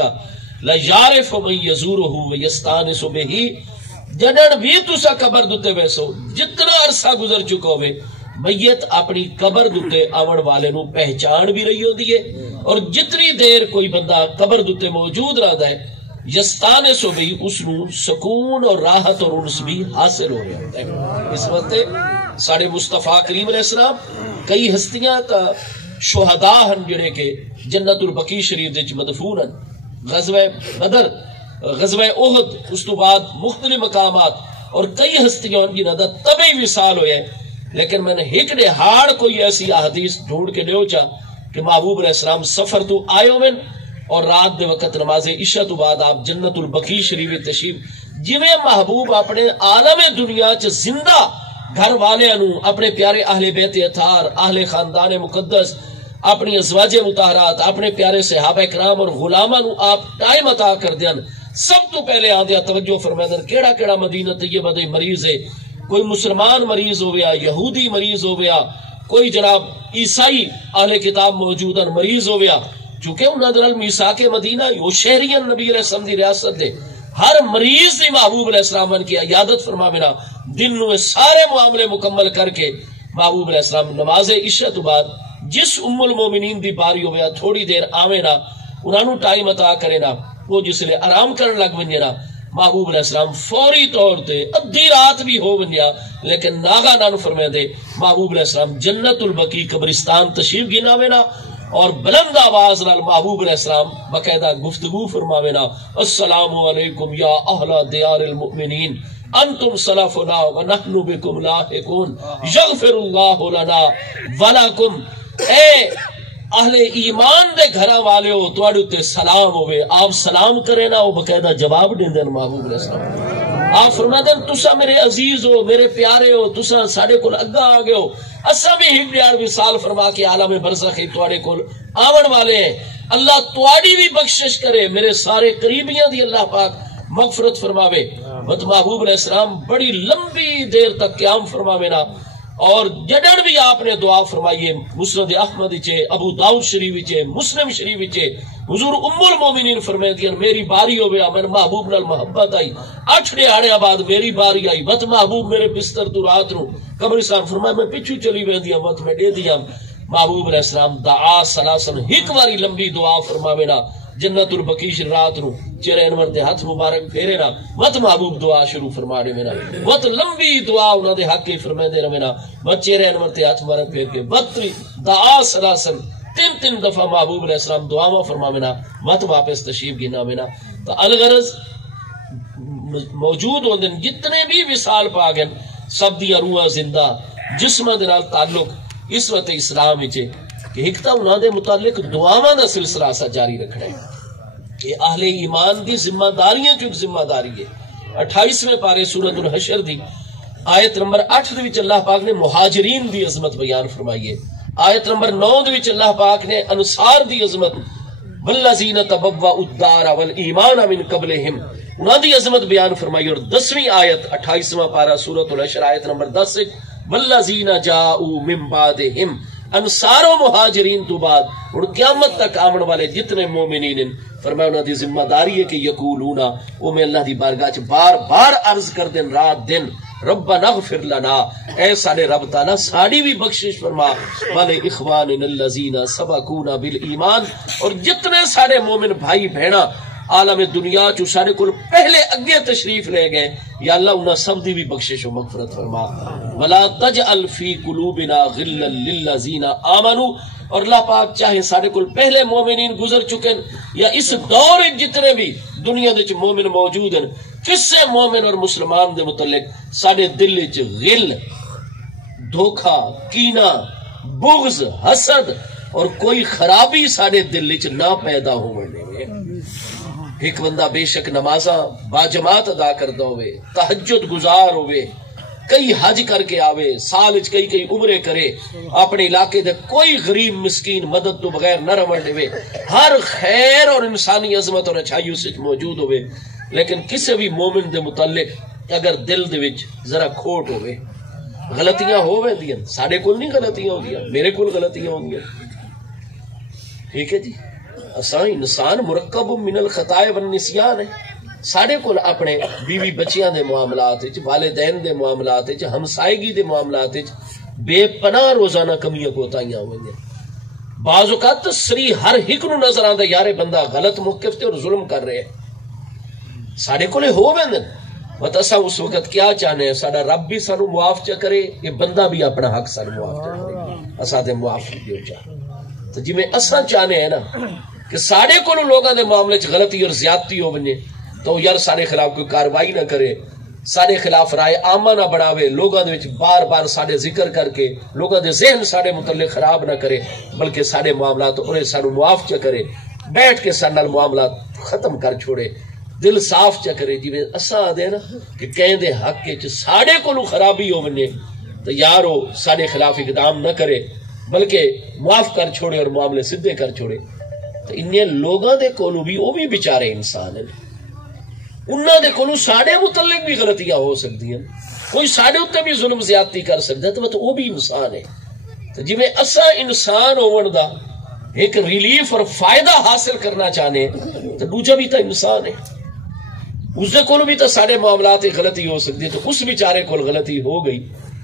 لا یعرف من یزورہ ویستانس بہ، جدن بھی تسا قبر دے ویسو جتنا عرصہ گزر چکا ہوئے، میت اپنی قبر دے آون والے نو پہچان بھی رہی ہوندی ہے، اور جتنی دیر کوئی بندہ قبر دے موجود رہتا ہے یستانس بہ، اس نو سکون اور راحت اور انس بھی حاصل ہو رہا ہوتا ہے۔ اس وقت ساڑھے مصطفیٰ کریم علیہ السلام کئی ہستیاں کا شہداء ہن جڑے کہ جنت البقیع شریف دے مدفون ہیں، غزوہ بدر، غزوہ احد، اس تو بعد مختلف مقامات اور کئی ہستیاں جنہاں دا طبعی وصال ہوئے ہیں، لیکن میں نے ایک دہاڑ کوئی ایسی احادیث ڈھونڈ کے دیو چا کہ محبوب علیہ السلام سفر تو آئے ہوئے اور رات دے وقت نماز عشاء تو بعد آپ جنت البقیع شریف تشریف، جویں محبوب اپنے عالم دنیا چ زندہ گھر والے نو، اپنے پیارے اہل بیت اطہار، اہل خاندان مقدس، اپنی ازواج مطہرات، اپنے پیارے صحابہ کرام اور غلاماں نو آپ ٹائم عطا کر دیاں، سب تو پہلے آندیا توجہ فرمائیں کیڑا کیڑا مدینہ طیبہ دے مریض ہے، کوئی مسلمان مریض ہو گیا، یہودی مریض ہو گیا، کوئی جناب عیسائی اہل کتاب موجود ہیں مریض ہو گیا، چونکہ انہاں دے نال میثاق مدینہ وہ شہریاں نبی علیہ السلام دی ریاست دے، ہر مریض دی محبوب علیہ السلام کی عیادت فرماوینا، دن نو سارے معاملے مکمل کر کے محبوب علیہ السلام نماز عشاء تو بعد جس ام المومنین دی باری ہو گیا تھوڑی دیر آوے نا، انہاں نو ٹائم عطا کرے نا، وہ جس لئے آرام کرن لگ ونجے نا، محبوب علیہ السلام فوری طور تے ادھی رات بھی ہو ونجا لیکن ناغا نانو فرمائے دے محبوب علیہ السلام جنت البقیع قبرستان تشریف گناوے نا، اور بلند آواز نال محبوب علیہ السلام باقاعدہ گفتگو فرماوے نا، السلام علیکم یا اہل دیار المؤمنین انتم سلفنا ونحن بکم لاحقون یغفر اللہ لنا ولکم، اے اہل ایمان دے گھراں والے ہو تواڈے تے سلام ہوئے، آپ سلام کرے نا، وہ باقاعدہ جواب دین دین محبوب علیہ السلام، آپ فرمائیں تسا میرے عزیز ہو، میرے پیارے ہو، تسا ساڈے کول اگا آ گئے ہو، اساں بھی ہک ڈیڑھ وصال فرما کے عالم برزخ تواڈے کول آون والے ہیں، اللہ تواڈی بھی بخشش کرے، میرے سارے قریبیاں دی اللہ پاک مغفرت فرماوے۔ بت محبوب علیہ السلام بڑی لمبی دیر تک قیام فرماوے نا، اور جڑن بھی آپ نے دعا فرمائیے، مسند احمد چے، ابو داؤد شریف چے، مسلم شریف چے، حضور ام المومنین فرمائے دیا میری باری ہو گیا، میں محبوب نال محبت آئی، 8 دہاڑے بعد میری باری آئی، بت محبوب میرے بستر تو رات نو قبرستان فرمایا میں پیچھے چلی ویندیا، مت میں دے دیا، محبوب علیہ السلام دعا سلاسن ایک واری لمبی دعا فرماوے نا، جنت البقیع رات نو چہرے انور دے ہاتھ مبارک پھیرے نا، مت محبوب دعا شروع فرما دے مینا، مت لمبی دعا انہاں دے حق فرما دے رہے نا، مت چہرے انور دے ہاتھ مبارک پھیر کے مت دعا سلاسن 3 دفعہ محبوب علیہ السلام دعا فرماوے نا، مت واپس تشریف گناوے نا۔ تو الغرض موجود ہوندن جتنے بھی وصال پا گئے سب دی روحاں زندہ، جسماں دے نال تعلق اس وقت اسلام وچ کہ ایک تا انہاں دے متعلق دعاواں دا سلسلہ اسا جاری رکھنا ہے۔ یہ اہل ایمان دی ذمہ داریاں جو ذمہ داری ہے 28ویں پارے سورۃ الحشر دی آیت نمبر 8 دے وچ اللہ پاک نے مہاجرین دی عظمت بیان فرمائی ہے. آیت نمبر 9 دے وچ اللہ پاک نے انصار دی عظمت والذین تبوؤا الدار والایمان من قبلہم انہاں دی عظمت بیان فرمائی. اور 10ویں آیت 28واں پارہ سورۃ الحشر آیت نمبر 10 والذین جاءوا من بعدہم انصار و مہاجرین تو بعد اور قیامت تک آمن والے جتنے مومنین فرمایا انہاں دی ذمہ داری ہے کہ یقولون وہ میں اللہ دی بارگاہ چ بار بار عرض کر دین رات دن ربنا اغفر لنا اے سارے رب تعالی ساڑی بھی بخشش فرما والے اخواننا الذین سبقونا بالایمان اور جتنے سارے مومن بھائی بہنا عالم دنیا چو سارے کل پہلے اگے تشریف لے گئے یا اللہ انہاں سب دی بھی بخشش و مغفرت فرما. ولا تجعل فی قلوبنا غلا للذین آمنوا اور اللہ پاک چاہے سارے کل پہلے مومنین گزر چکے یا اس دور جتنے بھی دنیا دے مومن موجود ہیں کسے مومن اور مسلمان دے متعلق سارے دل وچ غل دھوکا کینہ بغض حسد اور کوئی خرابی سارے دل وچ نہ پیدا ہونے. ایک بندہ بے شک نمازاں با جماعت ادا کردا ہوئے تہجد گزار ہوئے کئی حج کر کے آوے سال وچ کئی عمرے کرے اپنے علاقے دے کوئی غریب مسکین مدد تو بغیر نہ رون دے ہر خیر اور انسانی عظمت اور اچھائی اس وچ موجود ہوئے لیکن کسی بھی مومن دے متعلق اگر دل دے وچ ذرا کھوٹ ہوئے غلطیاں ہو ویندیاں ساڈے کول نہیں غلطیاں ہوندیاں میرے کول غلطیاں ہوندیاں ٹھیک ہے جی اساں انسان مرکب من الخطاء والنسیان ہے ساڑے کول اپنے بیوی بچیاں دے معاملات وچ والدین دے معاملات وچ ہمسائیگی دے معاملات وچ بے پناہ روزانہ کمیاں کوتاہیاں ہوندیاں بعض اوقات سری ہر ہک نو نظر آندا یار بندہ غلط موقف تے اور ظلم کر رہے ہیں ساڑے کولے ہو ویندن بس اساں اس وقت کیا چاہنے ہیں ساڈا رب بھی سانو معاف چا کرے یہ بندہ بھی اپنا حق سانو معاف چا کرے اساں تے معاف دیو چاہ تو جی میں اساں چاہنے ہیں نا کہ ساڑے کولو لوگاں دے معاملے چ غلطی اور زیادتی ہو ونجے تو یار سارے خلاف کوئی کاروائی نہ کرے سارے خلاف رائے عامہ نہ بڑھاوے لوگاں دے وچ بار بار سارے ذکر کر کے لوگاں دے ذہن سارے متعلق خراب نہ کرے بلکہ سارے معاملات انہیں سانو معاف چا کرے بیٹھ کے سارے نال معاملات ختم کر چھوڑے دل صاف چا کرے جی اساں دے نا کہ کہیں دے حق وچ ساڑے کولو خرابی ہو ونجے تو یارو سارے خلاف اقدام نہ کرے بلکہ معاف کر چھوڑے اور معاملے سدھے کر چھوڑے تو انہیں لوگاں دے کولو بھی وہ بھی بیچارے انسان ہیں انہاں دے کولو ساڑے متعلق بھی غلطیاں ہو سکتی ہیں کوئی ساڑے اتے بھی ظلم زیادتی کر سکتا ہے تو وہ بھی انسان ہے تو جی میں اسا انسان ہون دا ایک ریلیف اور فائدہ حاصل کرنا چاہنے تو دوجا بھی تو انسان ہے اس دے کولو بھی تو ساڑے معاملات غلطی ہو سکتی ہے تو اس بیچارے کول غلطی ہو گئی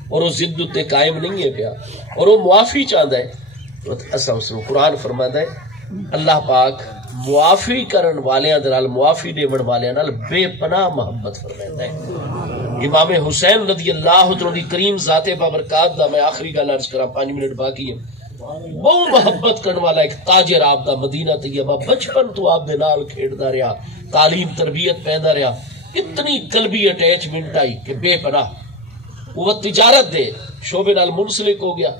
اور وہ ضد تے قائم نہیں ہے پیا اور وہ معافی چاہتا ہے تو اسا اس کو قرآن فرماتا ہے اللہ پاک معافی کرن والیاں دے نال معافی دیون والیاں نال بے پناہ محبت فرماتا ہے. امام حسین رضی اللہ عنہ دی کریم ذات بابرکات دا میں آخری گل عرض کراں 5 منٹ باقی ہے بہت محبت کرن والا ایک تاجر آپ دا مدینہ طیبہ بچپن تو آپ دے نال کھیڑدا رہیا تعلیم تربیت پیندا رہیا اتنی قلبی اٹیچمنٹ آئی کہ بے پناہ وہ تجارت دے شعبے نال منسلک ہو گیا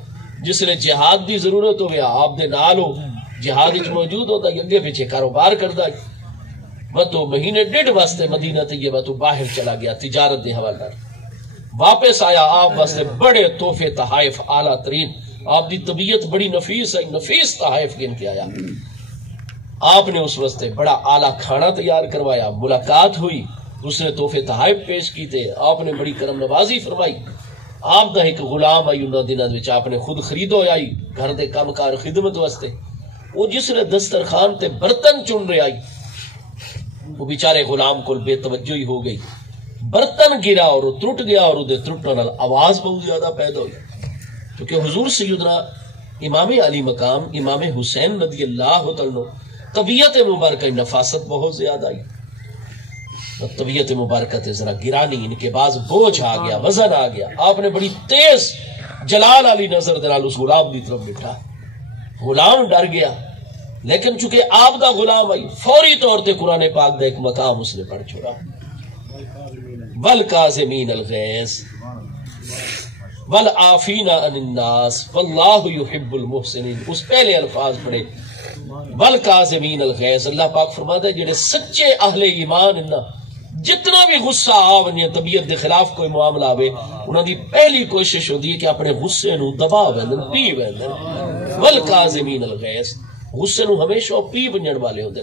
جس نے جہاد دی ضرورت ہو گیا آپ دے نال ہو جہاد وچ موجود ہوتا ہے اگے پیچھے کاروبار کردا ہے وہ تو مہینے ڈیڑھ واسطے مدینہ طیبہ تو باہر چلا گیا تجارت دے حوالے واپس آیا آپ واسطے بڑے تحفے تحائف اعلیٰ ترین آپ دی طبیعت بڑی نفیس ہے نفیس تحائف گن کے آیا آپ نے اس واسطے بڑا اعلیٰ کھانا تیار کروایا ملاقات ہوئی اس نے تحفے تحائف پیش کیتے آپ نے بڑی کرم نوازی فرمائی آپ دا ایک غلام آئی انہاں دناں وچ آپ نے خود خریدو آئی گھر دے کام کار خدمت واسطے وہ جس نے دسترخوان تے برتن چن رہے آئی وہ بیچارے غلام کو بے توجہی ہو گئی برتن گرا اور وہ ٹوٹ گیا اور وہ ٹوٹنے نال آواز بہت زیادہ پیدا ہوئی کیونکہ حضور سیدنا امام علی مقام امام حسین رضی اللہ عنہ طبیعت مبارکہ نفاست بہت زیادہ آئی طبیعت مبارکہ تے ذرا گرانی ان کے بعد بوجھ آ گیا وزن آ گیا آپ نے بڑی تیز جلال علی نظر دلال اس غلام کی طرف بٹھا غلام ڈر گیا لیکن چونکہ آپ دا غلام آئی فوری طور تے قرآن پاک دا ایک مقام اس نے پڑھ چھوڑا والکاظمین الغیظ والعافین عن الناس واللہ یحب المحسنین اس پہلے الفاظ پڑھے والکاظمین الغیظ، اللہ پاک فرماتا ہے جڑے سچے اہل ایمان نا جتنا بھی غصہ آ طبیعت دے خلاف کوئی معاملہ آوے انہاں دی پہلی کوشش ہوتی ہے کہ اپنے غصے نو دبا ویندن پی ویندن، والکاظمین الغیظ، غصے نو ہمیشہ پی ونجن والے ہوندے۔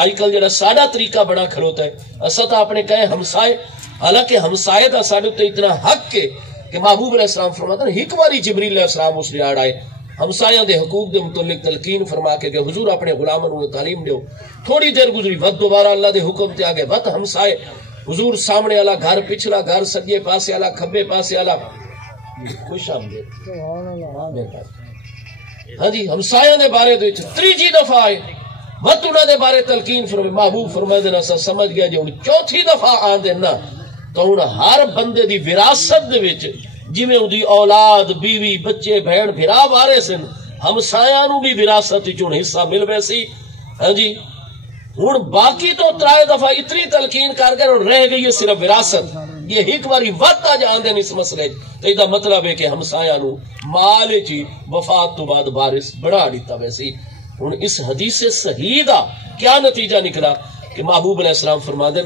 آج کل جڑا ساڈا طریقہ بڑا کھڑوتا ہے، اساں تا اپنے کہے ہمسائے، حالانکہ ہمسائے دا ساڈے تے اتنا حق ہے کہ محبوب علیہ السلام فرماتا ہے ایک باری جبریل علیہ السلام اس لیے آئے ہمسایاں دے حقوق دے متعلق تلقین فرما کے کہ حضور اپنے غلاموں کو تعلیم دیو۔ تھوڑی دیر گزری وقت دوبارہ اللہ دے حکم تے آگے وقت ہمسائے، حضور سامنے والا گھر، پچھلا گھر، سجے پاسے والا، کھبے پاسے والا، خوش آمدید۔ ہاں جی، ہمسایاں دے بارے دے تیجی دفعہ آئے وقت انہاں دے بارے تلقین فرمائے، محبوب فرمائے دینا سا سمجھ گیا جی ہن چوتھی دفعہ آن دینا تو ہن ہر بندے دی وراثت دے وچ جویں اودی اولاد، بیوی، بچے، بہن، بھرا وارث ہیں، ہمسایاں نو بھی وراثت وچ حصہ مل ویسی۔ ہاں جی، ہن باقی تو ترائے دفعہ اتنی تلقین کر کے رہ گئی ہے صرف وراثت۔ یہ ایک باری وقت آ جاندے اس مسئلے تو یہ مطلب ہے کہ ہمسایاں نو مال چی وفات تو بعد وارث بڑھا دیتا ویسی۔ ہن اس حدیث صحیح دا کیا نتیجہ نکلا کہ محبوب علیہ السلام فرماندے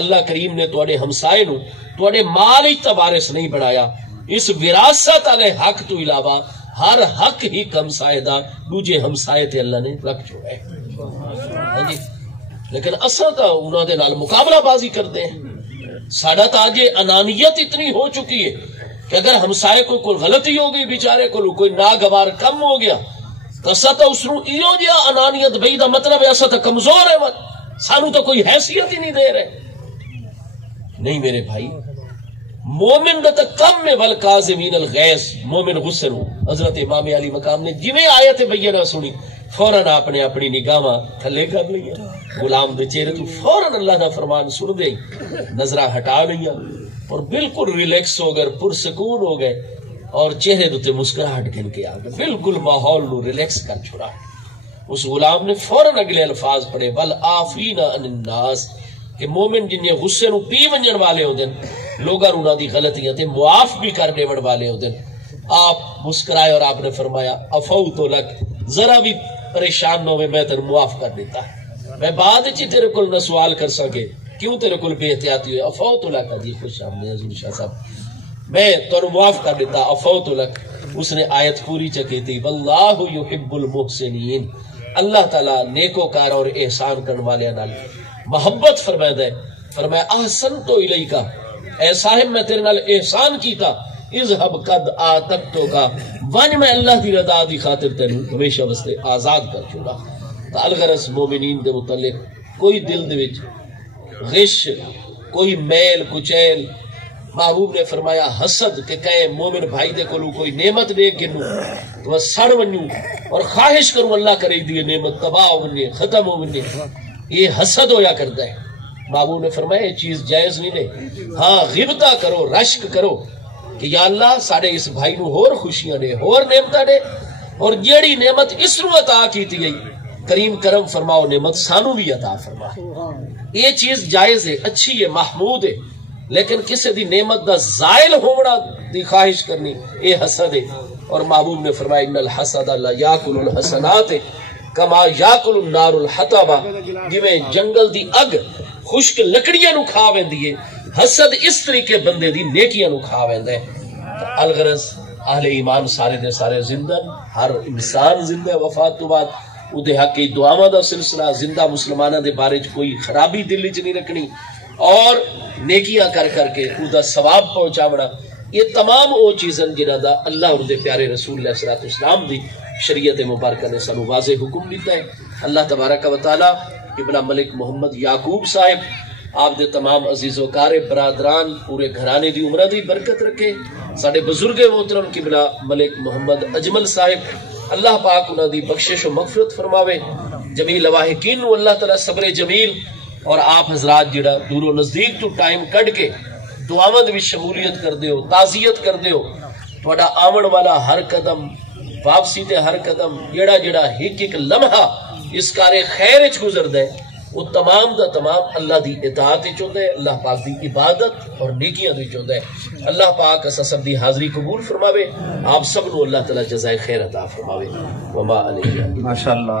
اللہ کریم نے تواڈے ہمسائے نو تواڈے مال وچ وارث نہیں بنایا، اس وراثت والے حق تو علاوہ ہر حق ہی ہمسائے دا دوجے ہمسائے تے اللہ نے رکھ چھوڑا ہے۔ ہاں جی، لیکن اساں تا انہاں دے نال مقابلہ بازی کرتے ہیں۔ ساڈا تا اج انانیت اتنی ہو چکی ہے کہ اگر ہمسائے کو کوئی غلطی ہو گئی، بیچارے کو کوئی ناگوار کم ہو گیا تو اساں تا اس نو ایو جیا انانیت بھئی دا مطلب ہے اساں تا کمزور ہے، سانو تو کوئی حیثیت ہی نہیں دے رہے۔ نہیں میرے بھائی، مومن دا تک کم میں والکاظمین الغیظ، مومن غصے نو حضرت امام علی مقام نے جویں آیت بینہ سنی فوراً اپنے اپنی نگاہاں تھلے کر لیا، غلام دے چہرے تو فوراً اللہ دا فرمان سن دے، نظرہ ہٹا لیا اور بالکل ریلیکس ہو گئے، پرسکون ہو گئے اور چہرے دے مسکراہٹ گن کے آ گئے، بالکل ماحول نو ریلیکس کر چھوڑا۔ اس غلام نے فوراً اگلے الفاظ پڑھے والعافین عن الناس، کہ مومن جن غصے نو پی ونجن والے ہوندے لوگاں انہاں دی غلطیاں تے معاف بھی کر دیون والے ہوندے۔ آپ مسکرائے اور آپ نے فرمایا عفوت لک، ذرا بھی پریشان نہ ہوئے، میں تیرے معاف کر دیتا، میں بعد وچ تیرے کول نہ سوال کر سکے کیوں تیرے کول بے احتیاطی ہوئے۔ عفوت لک، جی خوش آمدید حضور شاہ صاحب، میں تینوں معاف کر دیتا، عفوت لک۔ اس نے آیت پوری چکی تھی واللہ یحب المحسنین، اللہ تعالیٰ نیکوکار اور احسان کرنے والے نال محبت فرمائے دے، فرمایا احسن تو الیکا، اے صاحب میں تیرے نال احسان کیتا، اذهب قد آتقتو کا، ون میں اللہ دی رضا دی خاطر تینوں ہمیشہ واسطے آزاد کر چھوڑا۔ تو الغرض مومنین دے متعلق کوئی دل دے وچ غش، کوئی میل کچیل، محبوب نے فرمایا حسد، کہ کہے مومن بھائی دے کولو کوئی نعمت دے گنوں تو سڑ ونوں اور خواہش کروں اللہ کرے دی نعمت تباہ ہو ونجے، ختم ہو ونجے، یہ حسد ہویا کرتا ہے۔ محبوب نے فرمایا یہ چیز جائز نہیں دے، ہاں غبطہ کرو، رشک کرو کہ یا اللہ ساڑے اس بھائی نو ہور خوشیاں دے، ہور نعمتہ دے، اور جیڑی نعمت اس نو عطا کیتی گئی کریم کرم فرماؤ نعمت سانو بھی عطا فرما۔ یہ چیز جائز ہے، اچھی ہے، محمود ہے، لیکن کسی دی نعمت دا زائل ہونا دی خواہش کرنی یہ حسد ہے۔ اور محبوب نے فرمایا ان الحسد لا یاکل الحسنات کما یاکل النار الحطب، جویں جنگل دی اگ خشک لکڑیاں نو کھا ویندی ہے، حسد اس طریقے بندے دی نیکیاں نو کھا ویندا ہے۔ الغرض اہل ایمان سارے دے سارے زندہ، ہر انسان زندہ ہے وفات تو بعد، اودے حق کی دعاواں دا سلسلہ، زندہ مسلماناں دے بارے چ کوئی خرابی دل وچ نہیں رکھنی اور نیکیاں کر کر کے اودہ ثواب پہنچاونا، یہ تمام وہ چیزاں جنہاں دا اللہ اور دے پیارے رسول علیہ الصلوۃ والسلام دی شریعت مبارکہ نے سانو واضح حکم دیتا ہے۔ اللہ تبارک و تعالی قبلہ ملک محمد یعقوب صاحب آپ دے تمام عزیز و کار برادران پورے گھرانے دی عمرہ دی برکت رکھے، ساڈے بزرگ محترم قبلہ ملک محمد اجمل صاحب اللہ پاک انہاں دی بخشش و مغفرت فرماوے، جمیل لواحقین نو اللہ تعالی صبر جمیل، اور آپ حضرات جڑا دور و نزدیک تو ٹائم کڈ کے دعاواں وچ شمولیت کر دیو، تعزیت کر دیو، تہاڈا آون والا ہر قدم، واپسی تے ہر قدم، جڑا جڑا ایک ایک لمحہ اس کارے خیر وچ گزردا ہے وہ تمام دا تمام اللہ دی اطاعت وچ ہوندا ہے، اللہ پاک دی عبادت اور نیکیاں وچ ہوندا ہے۔ اللہ پاک اساں سب دی حاضری قبول فرماوے، آپ سب نو اللہ تعالی جزائے خیر عطا فرماوے۔ وما علیہ، ماشاءاللہ۔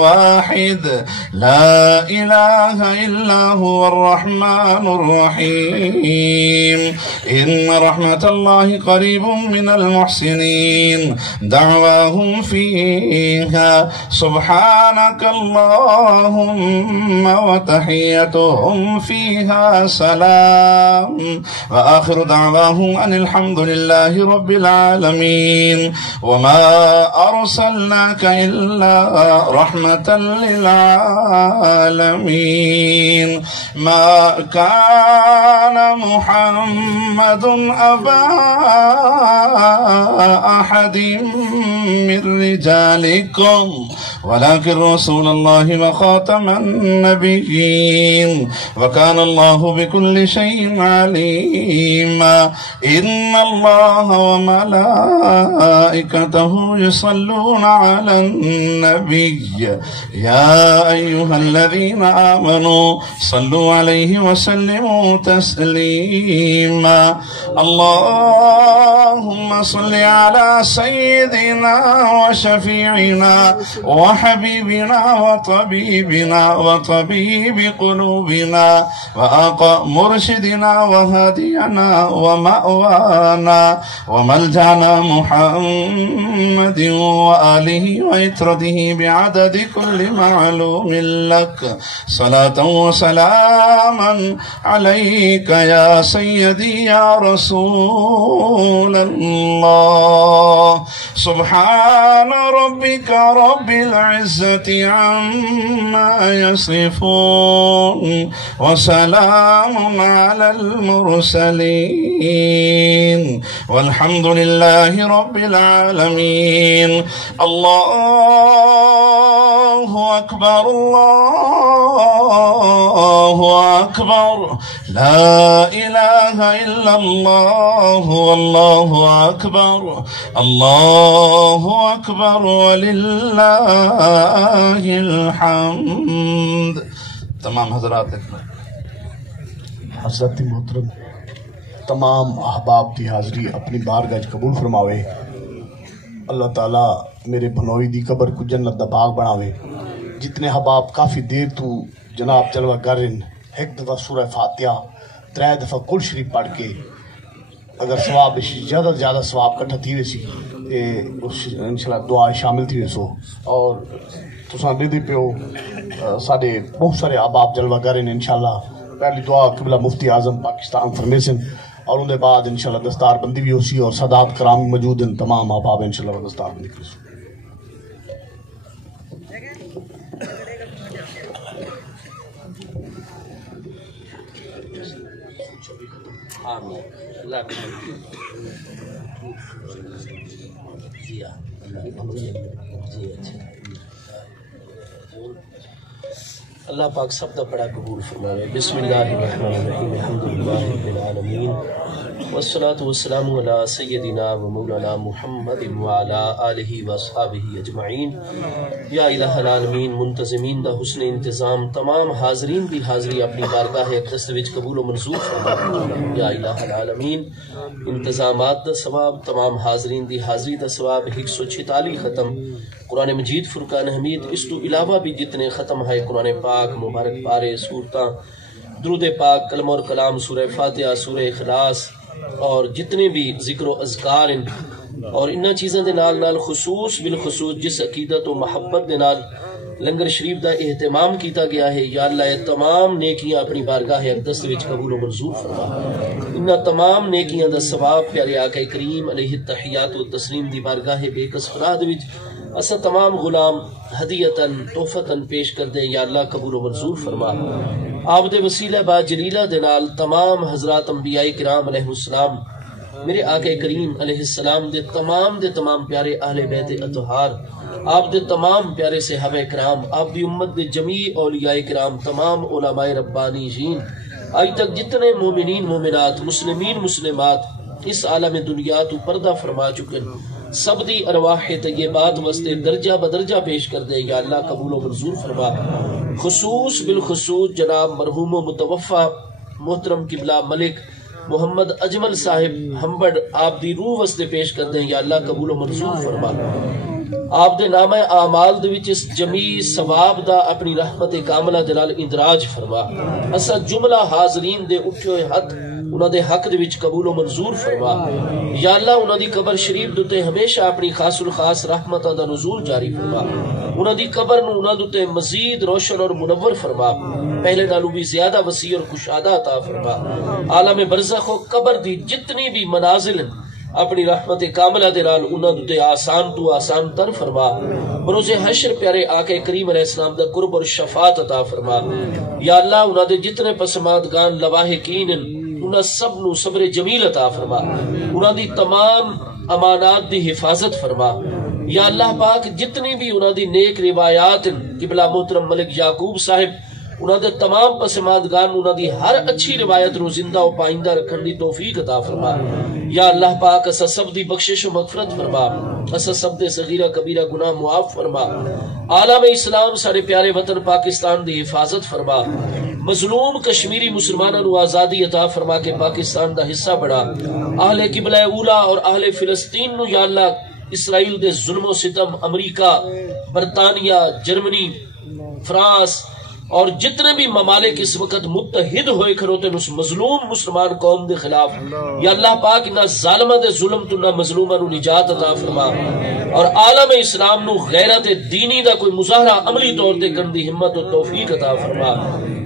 واحد لا إله إلا هو الرحمن الرحيم إن رحمة الله قريب من المحسنين دعواهم فيها سبحانك اللهم وتحيتهم فيها سلام وآخر دعواهم أن الحمد لله رب العالمين وما أرسلناك إلا رحمة للعالمين ما كان محمد أبا أحد من رجالكم ولكن رسول الله وخاتم النبيين وكان الله بكل شيء عليما إن الله وملائكته يصلون على النبي يا أيها الذين آمنوا صلوا عليه وسلموا تسليما اللهم صل على سيدنا وشفيعنا وحبيبنا وطبيبنا وطبيب قلوبنا مرشدنا وهدينا ومأوانا وملجأنا محمد وآله وإترته بعدد كل معلوم لك صلاة وسلاما عليك يا سيدي يا رسول الله سبحان ربك رب العزة عما يصفون وسلام على المرسلين والحمد لله رب العالمين الله أكبر الله أكبر لا إله إلا الله والله أكبر الله أكبر ولله الحمد تمام حضرات حضرت محترم تمام احباب کی حاضری اپنی بارگاہ قبول فرماوے اللہ تعالیٰ میرے بھنوئی دی قبر کو جنت دا باغ بناوے جتنے احباب کافی دیر تو جناب جلوہ گرن ایک دفعہ سورہ فاتحہ 3 دفعہ کل شریف پڑھ کے اگر ثواب زیادہ زیادہ ثواب کٹھا تھی ویسی انشاءاللہ دعا شامل تھی ویسو اور تساں دے دی پیو ساڑے بہت سارے احباب جلوہ گرن انشاءاللہ پہلی دعا قبلہ مفتی اعظم پاکستان فرمیسن اور ان کے بعد انشاءاللہ دستار بندی بھی ہوسی اور سادات کرام موجود ہیں تمام احباب انشاءاللہ دستار بندی کریں اللہ پاک سب دا بڑا قبول فرمائے بسم اللہ الرحمن الرحیم الحمدللہ رب العالمین والصلاة والسلام علی سیدنا و مولانا محمد وعلا آلہ و اصحابہ اجمعین یا الہ العالمین منتظمین دا حسن انتظام تمام حاضرین بھی حاضری اپنی بارگاہ اقدس وچ قبول و منظور فرمائے یا الہ العالمین انتظامات دا ثواب تمام حاضرین دی حاضری دا ثواب 146 ختم قرآن مجید فرقان حمید اس تو علاوہ بھی جتنے ختم ہے قرآن پاک مبارک پارے سورتاں درود پاک کلم اور کلام سورہ فاتحہ سورہ اخلاص اور جتنے بھی ذکر و اذکار اور انہاں چیزاں دے نال خصوص بالخصوص جس عقیدت و محبت دے نال لنگر شریف دا اہتمام کیتا گیا ہے یا اللہ یہ تمام نیکیاں اپنی بارگاہ اقدس وچ قبول و منظور فرما انہاں تمام نیکیاں دا ثواب پیارے آقا کریم علیہ التحیات و تسلیم دی بارگاہ بے کس فراد وچ اسا تمام غلام ہدیتاً تحفتاً پیش کر دیں یا اللہ قبول و منظور فرما آپ دے وسیلہ با جلیلہ دے نال تمام حضرات انبیاء کرام علیہ السلام میرے آقا کریم علیہ السلام دے تمام پیارے اہل بیت اطہار آپ دے تمام پیارے صحابہ کرام آپ دی امت دے جمیع اولیاء کرام تمام علماء ربانی جین آج تک جتنے مومنین مومنات مسلمین مسلمات اس عالم دنیا تو پردہ فرما چکن سب دی ارواح طیبات واسطے درجہ بدرجہ پیش کر دے یا اللہ قبول و منظور فرما خصوص بالخصوص جناب مرحوم و متوفہ محترم قبلہ ملک محمد اجمل صاحب ہمبڑ آپ دی روح واسطے پیش کر دیں یا اللہ قبول و منظور فرما آپ دے نامہ اعمال دے وچ اس جمیع ثواب دا اپنی رحمت کاملہ دے نال اندراج فرما. اسا جملہ حاضرین دے اٹھے ہوئے حق انہاں دے حق دے وچ قبول و منظور فرما. یا اللہ انہاں دی قبر شریف دے ہمیشہ اپنی خاص الخاص رحمتاں دا نزول جاری فرما. انہاں دی قبر نو انہاں دے مزید روشن اور منور فرما. پہلے نالوں بھی زیادہ وسیع اور کشادہ عطا فرما. عالم برزخ و قبر دی جتنی بھی منازل اپنی رحمت کاملہ دے نال انہاں دے آسان تو آسان تر فرما. بروز حشر پیارے آقا کریم علیہ السلام دا قرب اور شفاعت عطا فرما. یا اللہ انہاں دے جتنے پسماندگان لواحقین انہاں سب نو صبر جمیل عطا فرما. انہاں دی تمام امانات دی حفاظت فرما. یا اللہ پاک جتنی بھی انہاں دی نیک روایات قبلہ محترم ملک یعقوب صاحب انہاں دے تمام پسماندگان انہاں دی ہر اچھی روایت رو زندہ و پائندہ رکھن دی توفیق عطا فرما. یا اللہ پاک اسا سب دی بخشش و مغفرت فرما. اسا سب دے صغیرہ کبیرہ گناہ معاف فرما. عالم اسلام سارے پیارے وطن پاکستان دی حفاظت فرما. مظلوم کشمیری مسلمانوں نو آزادی عطا فرما کے پاکستان دا حصہ بڑھا. اہل قبلہ اولا اور اہل فلسطین نو یا اللہ اسرائیل دے ظلم و ستم، امریکہ، برطانیہ، جرمنی، فرانس اور جتنے بھی ممالک اس وقت متحد ہوئے کھڑوتے اس مظلوم مسلمان قوم دے خلاف، یا اللہ پاک نہ ظالمہ دے ظلم تو نہ مظلومہ نو نجات عطا فرما. اور عالم اسلام نو غیرت دینی دا کوئی مظاہرہ عملی طور تے کرن دی ہمت و توفیق عطا فرما.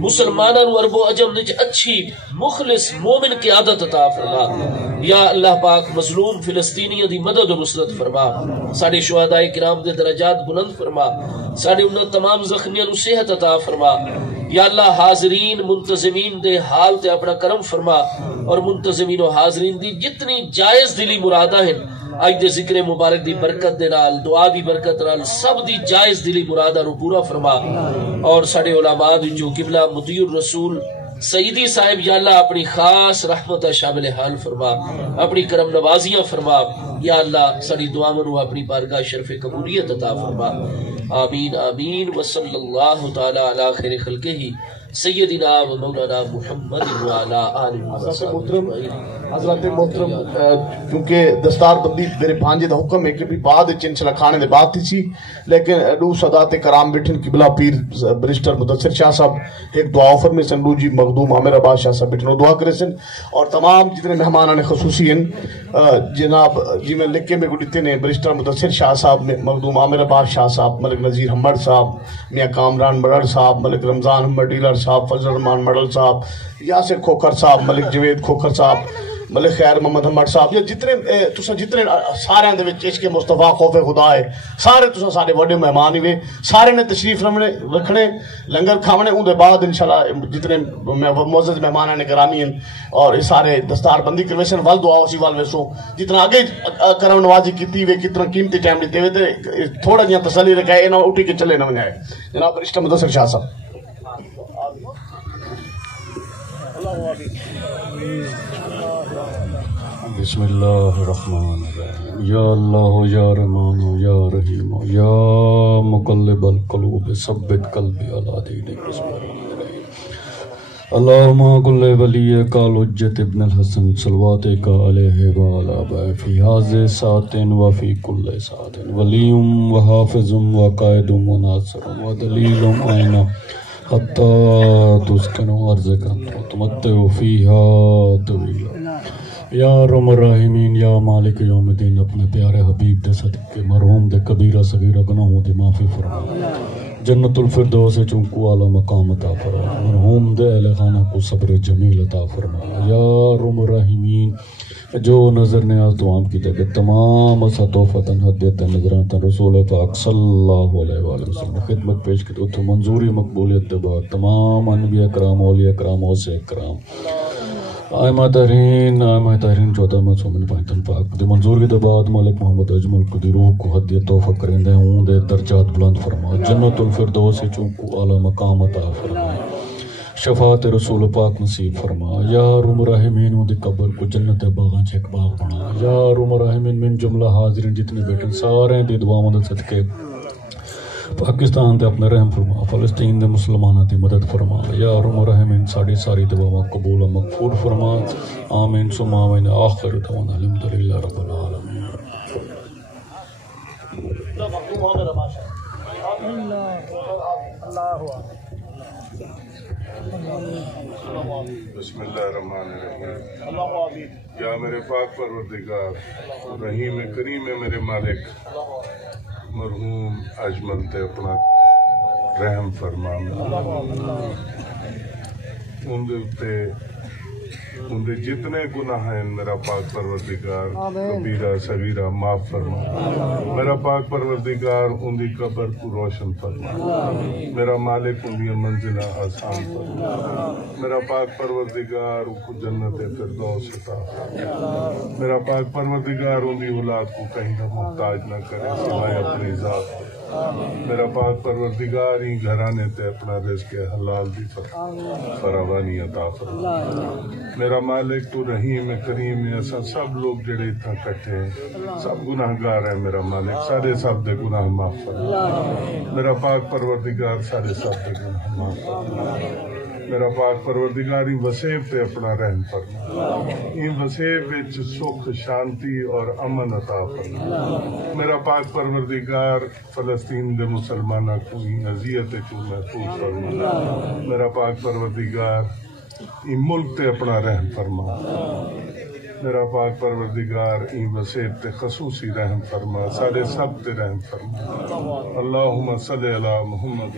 مسلمانوں نو عرب و عجم وچ اچھی مخلص مومن قیادت عطا فرما. یا اللہ پاک مظلوم فلسطینیوں دی مدد و نصرت فرما. ساڈے شہداء کرام دے درجات بلند فرما. ساڈے انہاں تمام زخمیاں نو صحت عطا فرما. یا اللہ حاضرین منتظمین دے حال تے اپنا کرم فرما. اور منتظمین و حاضرین دی جتنی جائز دلی مرادہ ہیں آج دے ذکر مبارک دی برکت دے نال، دعا دی برکت نال سب دی جائز دلی مرادہ رو پورا فرما. اور ساڈے علماء دی جو قبلہ مطیع الرسول سیدی صاحب یا اللہ اپنی خاص رحمت شامل حال فرما، اپنی کرم نوازیاں فرما. یا اللہ ساری دعا منو اپنی بارگاہ شرف قبولیت عطا فرما. آمین آمین. وصلی اللہ تعالی علی خیر خلقہ سیدنا و مولانا محمد وعلی آلہ. حضرت محترم کیونکہ دستار بندی میرے بھانجے دا حکم ہے کہ بھی بعد انشاءاللہ کھانے دے بعد تھی سی، لیکن دو سادات کرام بیٹھن قبلہ پیر برسٹر مدثر شاہ صاحب ایک دعا آفر میں سن لو جی مخدوم عامر عباس شاہ صاحب بیٹھن دعا کرے سن. اور تمام جتنے مہمانان خصوصی ہیں جناب جی میں لکھ کے میں گلتے نے برسٹر مدثر شاہ صاحب، مخدوم عامر عباس شاہ صاحب، ملک نذیر حمد صاحب، میاں کامران مڑڑ صاحب، ملک رمضان حمد ڈیلر صاحب، فضل الرحمان مڑل صاحب، یاسر کھوکھر صاحب، ملک جوید کھوکھر صاحب، ملک خیر محمد حمد صاحب، یہ جتنے سارے دے وچ عشق مصطفیٰ خوف خدا ہے، سارے تساں سارے بڑے مہمان ہوئے، سارے نے تشریف رکھنے لنگر کھاونے. اون دے بعد انشاءاللہ جتنے معزز مہمان نے گرامی ہیں اور سارے دستار بندی کروے سن ول دعا اسی وال ویسو جتنا آگے کرم نوازی کیتی ہوئے کتنا قیمتی ٹائم دیتے ہوئے تے تھوڑا جہاں تسلی رکھائے انہاں اٹھی کے چلے نہ ونجائے. جناب رشتہ مدثر شاہ صاحب. بسم اللہ الرحمن الرحیم. یا اللہ یا رحمان یا رحیم یا مقلب القلوب ثبت قلبی علی دینک. بسم اللہ الرحمن الرحیم. اللہم کل ولی کال حجت ابن الحسن صلواتک علیہ وعلی آبائہ فی حاضر ساعت و فی کل ساعت ولی و حافظ و قائد و ناصر و دلیل آئینہ حتی تسکنوا ارضکا تمتعوا فیہا طویلا. یا ارحم الراحمین یا مالک یوم الدین اپنے پیارے حبیب دے صدقے مرحوم دے کبیرہ صغیرہ گناہوں دے معافی فرما. جنت الفردوس چونکو اعلی مقام عطا فرما. مرحوم دے اہل خانہ کو صبر جمیل عطا فرما. یا ارحم الراحمین جو نظر نیاز دعام کی کہ تمام اسا توفتاً حدیتاً نظرانتاً رسول پاک صلی اللہ علیہ وآلہ وسلم خدمت پیش کی تو منظوری مقبولیت دے بعد تمام انبیاء کرام اولیاء کرام اوسیع کرام آئمہ تحرین چودہ معصومین پائنتن پاک دے منظور کی دے بعد ملک محمد اجمل کو دی روح کو حدیت توفہ کریں دے ہوں دے درجات بلند فرما. جنت الفردوس چونکو اعلی مقام عطا فرما. شفاعت رسول پاک نصیب فرما. یا ارحم الراحمین دی قبر کو جنت باغاں چیک باغ بنا. یا ارحم الراحمین من جملہ حاضرین جتنے بیٹھے سارے دی دعا مدد صدقے پاکستان دے اپنے رحم فرما. فلسطین دے مسلمانہ دی مدد فرما. یا ارحم الراحمین ساری دعا قبول و مغفور فرما. آمین ثم آمین. آخر دعوانا الحمدللہ رب العالمین. بسم اللہ الرحمن الرحیم۔ یا میرے پاک پروردگار رحیم کریم ہے میرے مالک، مرحوم اجمل تے اپنا رحم فرما، اندے جتنے گناہ ہیں میرا پاک پروردگار کبیرہ صغیرہ معاف فرما، میرا پاک پروردگار ان دی قبر کو روشن فرما، میرا مالک ان دی منزلہ آسان فرما، میرا پاک پروردگار ان کو جنت فردوس عطا فرما، میرا پاک پروردگار ان دی اولاد کو کہیں نہ محتاج نہ کرے سوائے اپنی ذات، میرا پاک پروردگار ہی گھرانے تے اپنا رزق حلال دی فراوانی عطا فرما، میرا مالک تو رحیم کریم ہے، ایسا سب لوگ جڑے اتنا کٹھے ہیں سب گناہگار ہیں، میرا مالک سارے سب دے گناہ معاف فرما، میرا پاک پروردگار سارے سب دے گناہ معاف فرما، میرا پاک پروردگار ہی وسیب تے اپنا رحم فرما، ان وسیب وچ سکھ شانتی اور امن عطا فرما، میرا پاک پروردگار فلسطین دے مسلمانہ کو ہی اذیت کو محفوظ فرما، میرا پاک پروردگار این ملک تے اپنا رحم فرما، میرا پاک پروردگار این وسیب تے خصوصی رحم فرما، سارے سب تے رحم فرما، اللہم صلی علی محمد۔